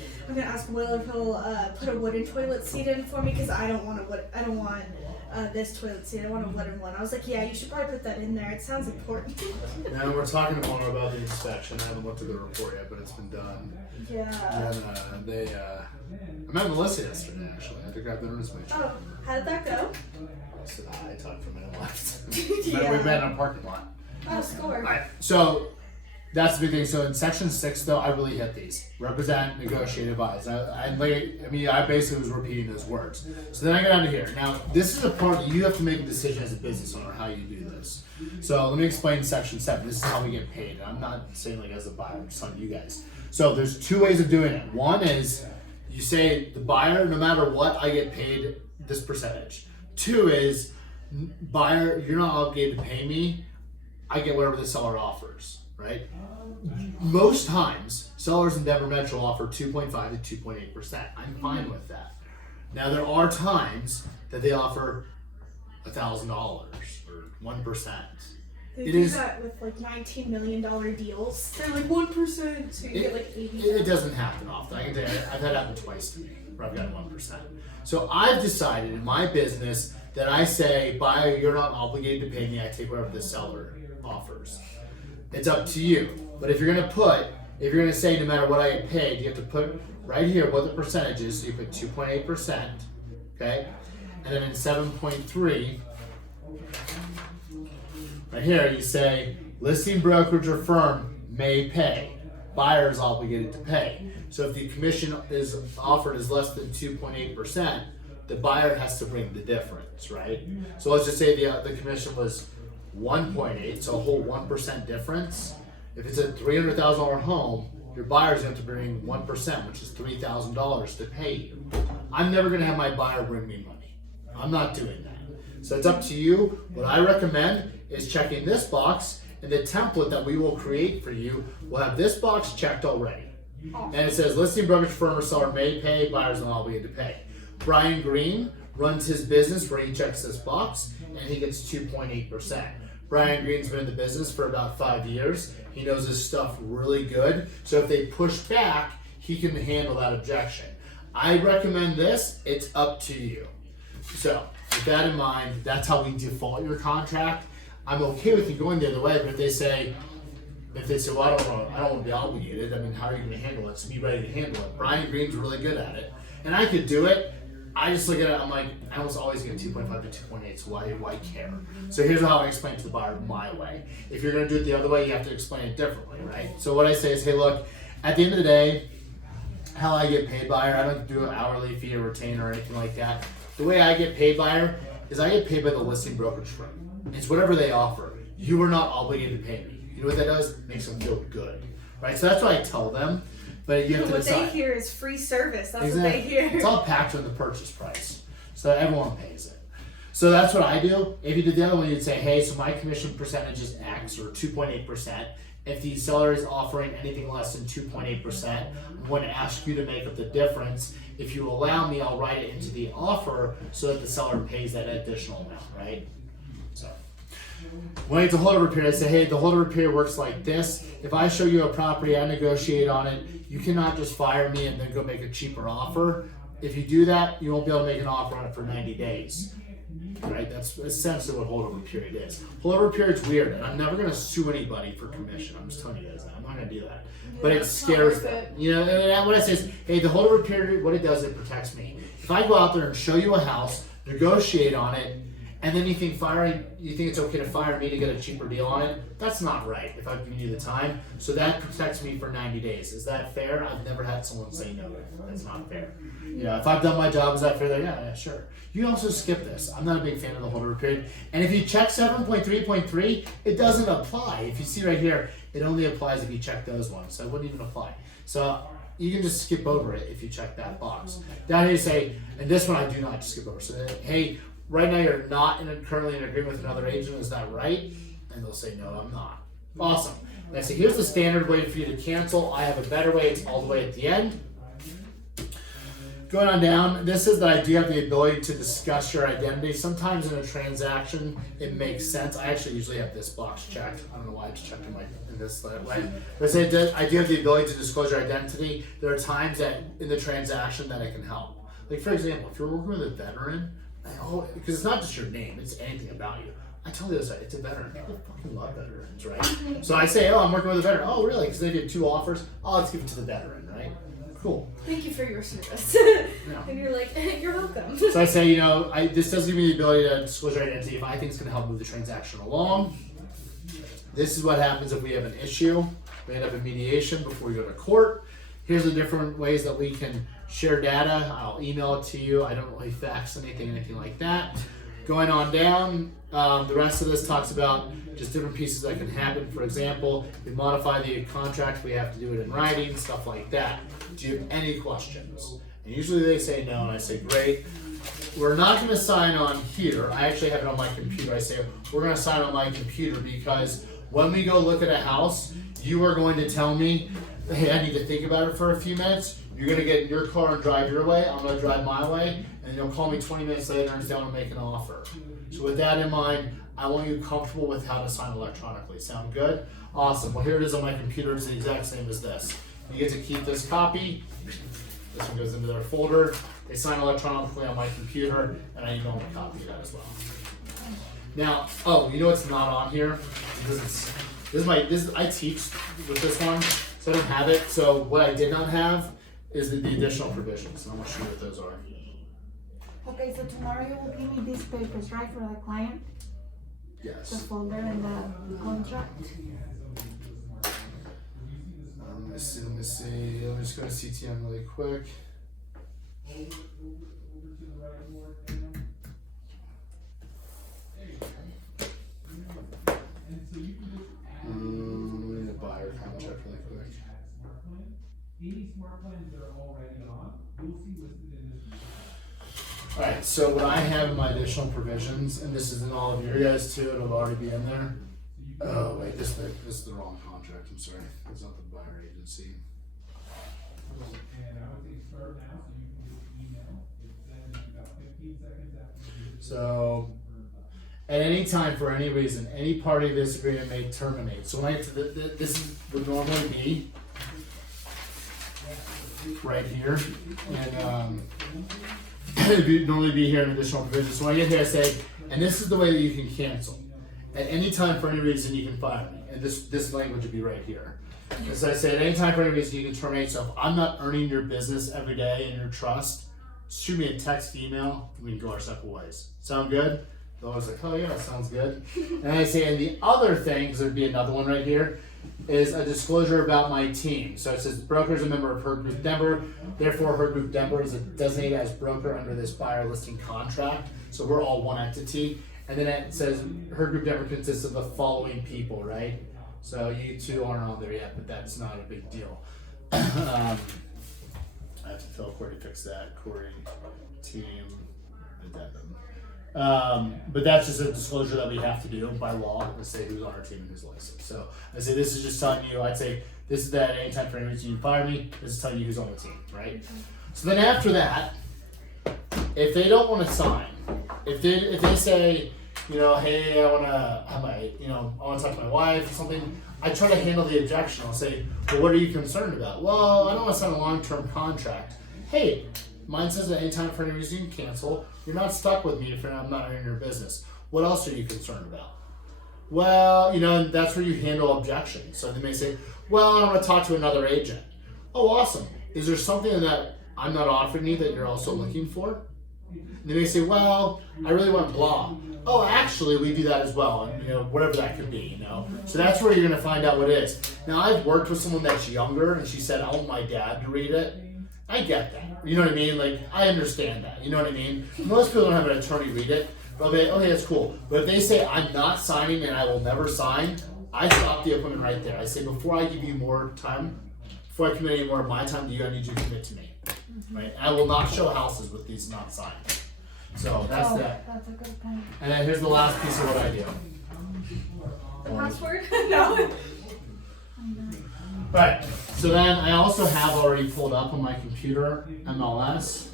Will if he'll put a wooden toilet seat in for me because I don't want this toilet seat. I want a wooden one. I was like, yeah, you should probably put that in there. It sounds important. Now we're talking tomorrow about the inspection. I haven't looked at the report yet, but it's been done. Yeah. And I met Melissa yesterday actually. I had to grab the earnest my Oh, how did that go? I said hi, talked for a minute left. Yeah. We met in a parking lot. Oh, score. Alright, so that's the big thing. So in section 6 though, I really hit these. Represent, negotiate, advise. I basically was repeating those words. So then I got down to here. Now, this is a part you have to make a decision as a business owner how you do this. So let me explain section 7. This is how we get paid. I'm not saying like as a buyer, I'm just telling you guys. So there's 2 ways of doing it. One is you say the buyer, no matter what, I get paid this percentage. 2 is buyer, you're not obligated to pay me. I get whatever the seller offers, right? Most times, sellers in Denver Metro offer 2.5 to 2.8%. I'm fine with that. Now, there are times that they offer $1,000 or 1%. They It do is- that with like $19 million deals. They're like 1%, so you get like 80. It doesn't happen often. I can tell you, I've had it happen twice to me, where I've gotten 1%. So I've decided in my business that I say, buyer, you're not obligated to pay me. I take whatever the seller offers. It's up to you. But if you're gonna say no matter what I get paid, you have to put right here what the percentage is. So you put 2.8%, okay? And then in 7.3, right here you say listing brokerage or firm may pay. Buyer is obligated to pay. So if the commission is offered is less than 2.8%, the buyer has to bring the difference, right? So let's just say the commission was 1.8, so a whole 1% difference. If it's a $300,000 home, your buyer's going to bring 1%, which is $3,000 to pay you. I'm never gonna have my buyer bring me money. I'm not doing that. So it's up to you. What I recommend is checking this box, and the template that we will create for you will have this box checked already. And it says listing brokerage firm or seller may pay, buyers not obligated to pay. Brian Green runs his business where he checks this box and he gets 2.8%. Brian Green's been in the business for about 5 years. He knows his stuff really good. So if they push back, he can handle that objection. I recommend this. It's up to you. So with that in mind, that's how we default your contract. I'm okay with you going the other way, but if they say, well, I don't want to be obligated, I mean, how are you going to handle it? So be ready to handle it. Brian Green's really good at it. And I could do it. I just look at it, I'm like, I almost always get 2.5 to 2.8, so why care? So here's how I explain it to the buyer my way. If you're going to do it the other way, you have to explain it differently, right? So what I say is, hey, look, at the end of the day, how I get paid buyer, I don't do an hourly fee or retainer or anything like that. The way I get paid buyer is I get paid by the listing brokerage firm. It's whatever they offer. You are not obligated to pay me. You know what that does? It makes them feel good, right? So that's what I tell them. But you have to decide. What they hear is free service. That's Exactly. what they hear. It's all packed in the purchase price, so everyone pays it. So that's what I do. If you did the other one, you'd say, hey, so my commission percentage is X or 2.8%. If the seller is offering anything less than 2.8%, I'm going to ask you to make up the difference. If you allow me, I'll write it into the offer so that the seller pays that additional amount, right? So when it's a holdover period, I say, hey, the holdover period works like this. If I show you a property, I negotiate on it, you cannot just fire me and then go make a cheaper offer. If you do that, you won't be able to make an offer on it for 90 days. Right? That's essentially what holdover period is. Holdover period's weird, and I'm never going to sue anybody for commission. I'm just telling you guys that. I'm not going to do that. But it scares them. You know, and what I say is, hey, the holdover period, what it does, it protects me. If I go out there and show you a house, negotiate on it, and then you think it's okay to fire me to get a cheaper deal on it, that's not right if I've given you the time. So that protects me for 90 days. Is that fair? I've never had someone say no. That's not fair. You know, if I've done my job, is that fair? Like, yeah, sure. You can also skip this. I'm not a big fan of the holdover period. And if you check 7.3.3, it doesn't apply. If you see right here, it only applies if you check those ones. So it wouldn't even apply. So you can just skip over it if you check that box. Down here you say, and this one I do not skip over. So hey, right now you're not currently in agreement with another agent, is that right? And they'll say, no, I'm not. Awesome. And I say, here's the standard way for you to cancel. I have a better way, it's all the way at the end. Going on down, this is that I do have the ability to discuss your identity. Sometimes in a transaction, it makes sense. I actually usually have this box checked. I don't know why it's checked in this way. But I say I do have the ability to disclose your identity. There are times that in the transaction that it can help. Like for example, if you're working with a veteran, because it's not just your name, it's anything about you. I tell you this, it's a veteran. People fucking love veterans, right? So I say, oh, I'm working with a veteran. Oh, really? Because they did 2 offers. Oh, let's give it to the veteran, right? Cool. Thank you for your service. Yeah. And you're like, you're welcome. So I say, this does give me the ability to disclose your identity if I think it's going to help move the transaction along. This is what happens if we have an issue. We end up in mediation before we go to court. Here's the different ways that we can share data. I'll email it to you. I don't really fax anything like that. Going on down, the rest of this talks about just different pieces that can happen. For example, if we modify the contract, we have to do it in writing, stuff like that. Do you have any questions? And usually they say no, and I say, great. We're not going to sign on here. I actually have it on my computer. I say, we're going to sign on my computer because when we go look at a house, you are going to tell me, hey, I need to think about it for a few minutes. You're going to get in your car and drive your way. I'm going to drive my way. And you'll call me 20 minutes later and say, I want to make an offer. So with that in mind, I want you comfortable with how to sign electronically. Sound good? Awesome. Well, here it is on my computer. It's the exact same as this. You get to keep this copy. This one goes into their folder. They sign electronically on my computer, and I email them a copy of that as well. Now, you know what's not on here? Because I teach with this one, so I don't have it. So what I did not have is the additional provisions. And I want to show you what those are. Okay, so tomorrow you will give me these papers, right, for the client? The Yes. folder and the contract? Let me see. Let me just go to CTM really quick. We need a buyer contract really quick. Any smart plans that are already on, you'll see listed in this. Alright, so what I have in my additional provisions, and this is in all of your guys too, it'll already be in there. Oh wait, this is the wrong contract, I'm sorry. It's not the buyer agency. And I would say start now, so you can just email, it sends about 15 seconds after you get it. So, at any time, for any reason, any party of this agreement may terminate. So when I get to this would normally be right here, and it'd normally be here in additional provisions. So when I get here, I say, and this is the way that you can cancel. At any time, for any reason, you can fire me. And this language would be right here. As I say, at any time, for any reason, you can terminate. So if I'm not earning your business every day and your trust, shoot me a text, email, and we can go our separate ways. Sound good? The owner's like, oh yeah, sounds good. And I say, and the other thing, because there'd be another one right here, is a disclosure about my team. So it says, broker is a member of Herd Group Denver. Therefore, Herd Group Denver is designated as broker under this buyer listing contract. So we're all one entity. And then it says, Herd Group Denver consists of the following people, right? So you two aren't on there yet, but that's not a big deal. I have to tell Corey to fix that. Corey, team, addendum. But that's just a disclosure that we have to do by law to say who's on our team and who's licensed. So I say this is just telling you, I'd say this is that anytime for any reason you fire me, this is telling you who's on the team, right? So then after that, if they don't want to sign, if they say, you know, hey, I want to have my, you know, I want to talk to my wife or something, I try to handle the objection. I'll say, well, what are you concerned about? Well, I don't want to sign a long-term contract. Hey, mine says at any time for any reason you can cancel. You're not stuck with me if I'm not in your business. What else are you concerned about? Well, you know, that's where you handle objections. So they may say, well, I'm going to talk to another agent. Oh, awesome. Is there something that I'm not offering you that you're also looking for? And they may say, well, I really want blah. Oh, actually, we do that as well, and you know, whatever that could be, you know. So that's where you're gonna find out what it is. Now, I've worked with someone that's younger, and she said, I want my dad to read it. I get that. You know what I mean? Like, I understand that. You know what I mean? Most people don't have an attorney read it. But I'll be like, okay, that's cool. But if they say, I'm not signing and I will never sign, I stop the appointment right there. I say, before I give you more time, before I commit any more of my time to you, I need you to commit to me. Right? And I will not show houses with these not signed. So that's that. That's a good point. And then here's the last piece of what I do. The password? No. Right. So then I also have already pulled up on my computer MLS.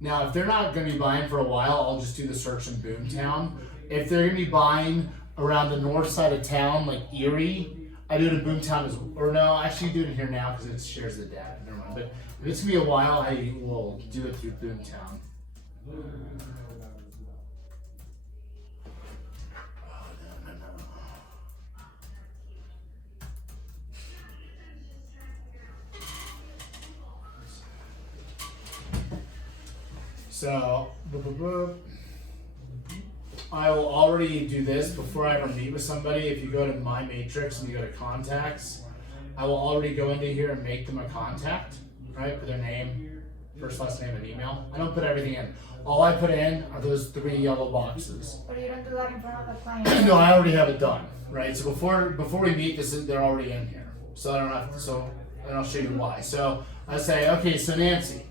Now, if they're not going to be buying for a while, I'll just do the search in Boomtown. If they're going to be buying around the north side of town, like Erie, I do it in Boomtown as well. Or no, actually do it here now because it shares the data. Never mind. But if it's going to be a while, I will do it through Boomtown. Oh, no. So, I will already do this before I ever meet with somebody. If you go to My Matrix and you go to Contacts, I will already go into here and make them a contact, right? Put their name, first, last name, and email. I don't put everything in. All I put in are those 3 yellow boxes. But you don't do that in front of the client. No, I already have it done, right? So before we meet, they're already in here. So I don't have to, and I'll show you why. So I say, okay, so Nancy,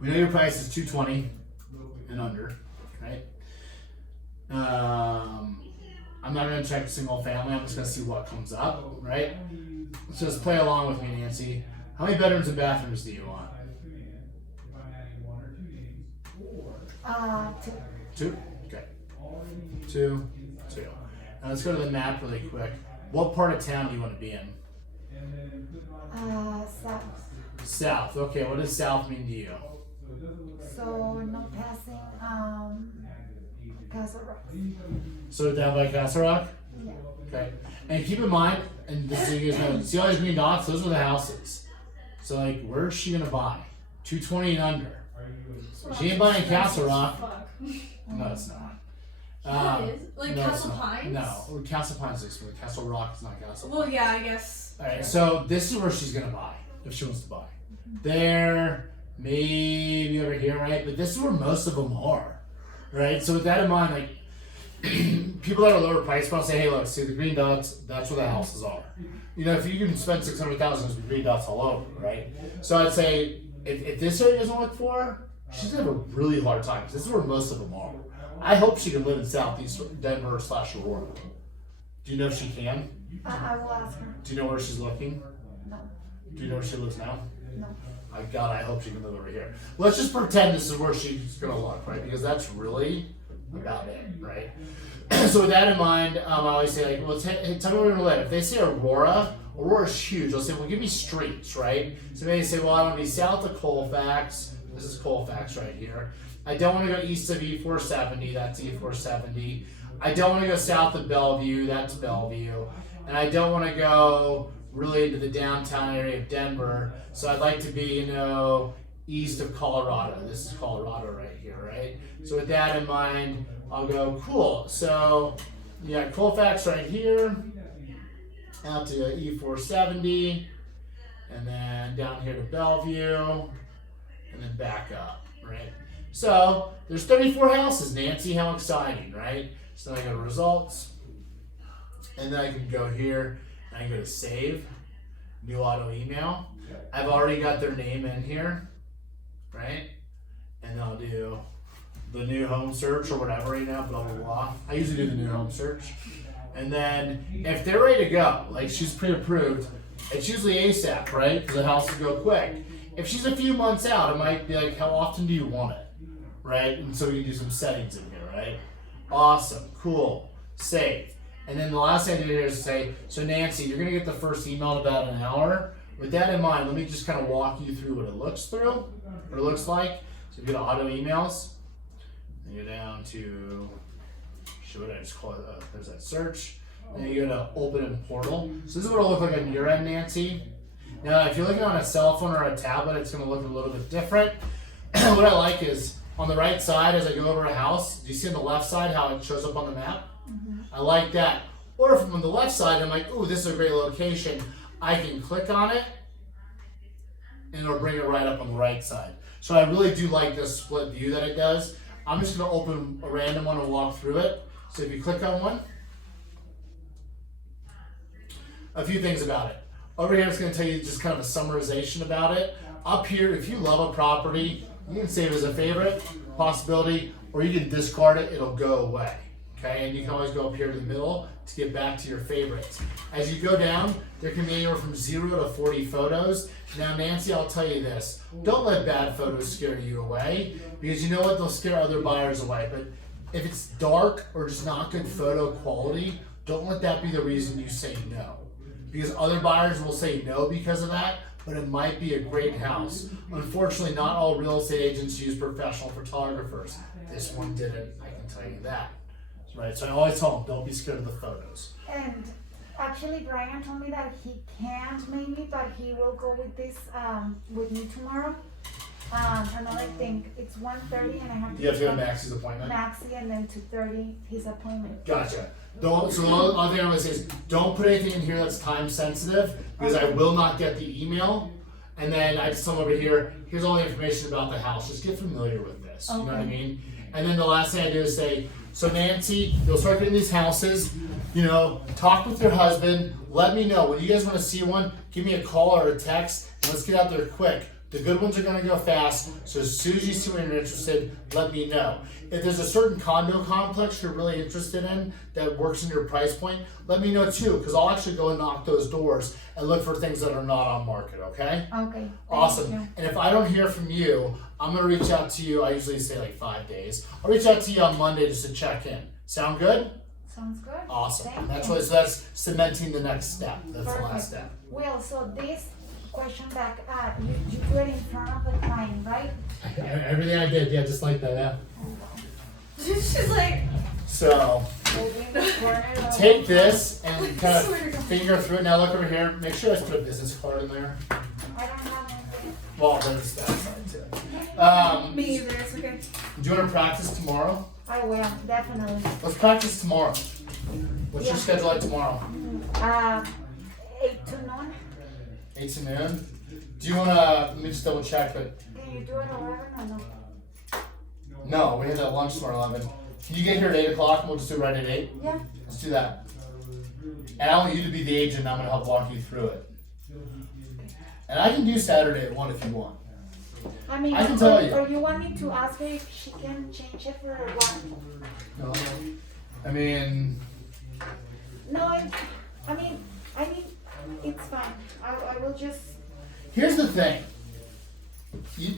we know your price is $220 and under, right? I'm not gonna check single family. I'm just gonna see what comes up, right? So just play along with me, Nancy. How many bedrooms and bathrooms do you want? 2. 2? Okay. 2. Now let's go to the map really quick. What part of town do you want to be in? South. South. Okay, what does south mean to you? So no passing Castle Rock. So down by Castle Rock? Yeah. Okay. And keep in mind, and this is you guys know, see all these green dots? Those are the houses. So like, where's she gonna buy? 220 and under. She ain't buying Castle Rock. Fuck. No, it's not. Yeah, it is. Like no, Castle it's not. Pines? No, Castle Pines is expensive. Castle Rock is not Castle Pines. Well, yeah, I guess. Alright, so this is where she's gonna buy, if she wants to buy. There, maybe over here, right? But this is where most of them are, right? So with that in mind, like, people that are lower price point, I'll say, hey, look, see the green dots, that's where the houses are. You know, if you can spend $600,000, there's green dots all over, right? So I'd say, if this area doesn't work for her, she's gonna have a really hard time, because this is where most of them are. I hope she can live in Southeast Denver / Aurora. Do you know if she can? I will ask her. Do you know where she's looking? No. Do you know where she lives now? No. God, I hope she can live over here. Let's just pretend this is where she's gonna look, right? Because that's really about it, right? So with that in mind, I always say, like, well, tell me where you're gonna live. If they say Aurora's huge. I'll say, well, give me streets, right? So maybe say, well, I want to be south of Colfax. This is Colfax right here. I don't want to go east of E470. That's E470. I don't want to go south of Bellevue. That's Bellevue. And I don't want to go really into the downtown area of Denver. So I'd like to be, you know, east of Colorado. This is Colorado right here, right? So with that in mind, I'll go, cool. So you got Colfax right here, out to E470, and then down here to Bellevue, and then back up, right? So there's 34 houses, Nancy, how exciting, right? So then I go to results, and then I can go here, and I can go to save, new auto email. I've already got their name in here, right? And I'll do the new home search or whatever, you know, blah, blah, blah. I usually do the new home search. And then if they're ready to go, like she's pre-approved, it's usually ASAP, right? Because the house will go quick. If she's a few months out, it might be like, how often do you want it, right? And so we can do some settings in here, right? Awesome, cool, save. And then the last thing I do here is say, so Nancy, you're gonna get the first email in about an hour. With that in mind, let me just kind of walk you through what it looks like. So you go to auto emails, and you're down to, what did I just call it? There's that search. And you go to open in portal. So this is what it'll look like on your end, Nancy. Now, if you're looking on a cell phone or a tablet, it's going to look a little bit different. What I like is on the right side, as I go over a house, do you see on the left side how it shows up on the map? Mm-hmm. I like that. Or if I'm on the left side, I'm like, ooh, this is a great location. I can click on it, and it'll bring it right up on the right side. So I really do like this split view that it does. I'm just going to open a random one and walk through it. So if you click on one, a few things about it. Over here, it's going to tell you just kind of a summarization about it. Up here, if you love a property, you can save it as a favorite possibility, or you can discard it, it'll go away. Okay, and you can always go up here to the middle to get back to your favorites. As you go down, there can be anywhere from 0 to 40 photos. Now, Nancy, I'll tell you this. Don't let bad photos scare you away, because you know what? They'll scare other buyers away. But if it's dark or just not good photo quality, don't let that be the reason you say no. Because other buyers will say no because of that, but it might be a great house. Unfortunately, not all real estate agents use professional photographers. This one didn't, I can tell you that. Right, so I always tell them, don't be scared of the photos. And actually, Brian told me that he can't maybe, but he will go with this, with me tomorrow. Another thing, it's 1:30 and I have to. You have to go to Maxie's appointment? Maxie, and then 2:30 his appointment. Gotcha. So the other thing I'm gonna say is, don't put anything in here that's time sensitive, because I will not get the email. And then I just tell them over here, here's all the information about the house. Just get familiar with this. You know what I mean? And then the last thing I do is say, so Nancy, you'll start getting these houses, you know, talk with your husband, let me know. When you guys want to see one, give me a call or a text, and let's get out there quick. The good ones are going to go fast, so as soon as you see one you're interested, let me know. If there's a certain condo complex you're really interested in that works in your price point, let me know too, because I'll actually go and knock those doors and look for things that are not on market, okay? Okay. Awesome. You. And if I don't hear from you, I'm going to reach out to you. I usually say like 5 days. I'll reach out to you on Monday just to check in. Sound good? Sounds good. Awesome. Thank That's you. what. So that's cementing the next step. That's Perfect. the last step. Well, so this question back, you do it in front of the client, right? Everything I did, yeah, just like that. Yeah. She's like, So Maybe in the corner of- take this and kind of finger through it. Now look over here. Make sure I just put a business card in there. I don't have anything. Well, there's that side too. me either, it's okay. Do you want to practice tomorrow? I will, definitely. Let's practice tomorrow. What's your Yeah. schedule like tomorrow? 8 to noon. 8 to noon. Do you want to? Let me just double check. But Can you do it 11 or no? no, we have that lunch tomorrow 11. Can you get here at 8 o'clock and we'll just do it right at 8? Yeah. Let's do that. And I want you to be the agent. I'm going to help walk you through it. And I can do Saturday at 1 if you want. I mean, I can tell you. Or you want me to ask her if she can change it for 1? No. I mean, No, I mean, it's fine. I will just. here's the thing.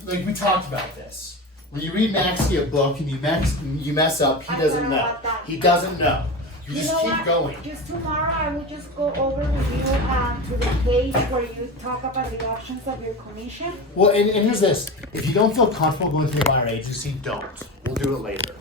Like we talked about this. When you read Maxie a book and you mess up, he I doesn't thought know. about that. He doesn't know. You just know keep what? going. Just tomorrow, I will just go over with you to the page where you talk about the options of your commission. Well, and here's this. If you don't feel comfortable going through a buyer agency, don't. We'll do it later.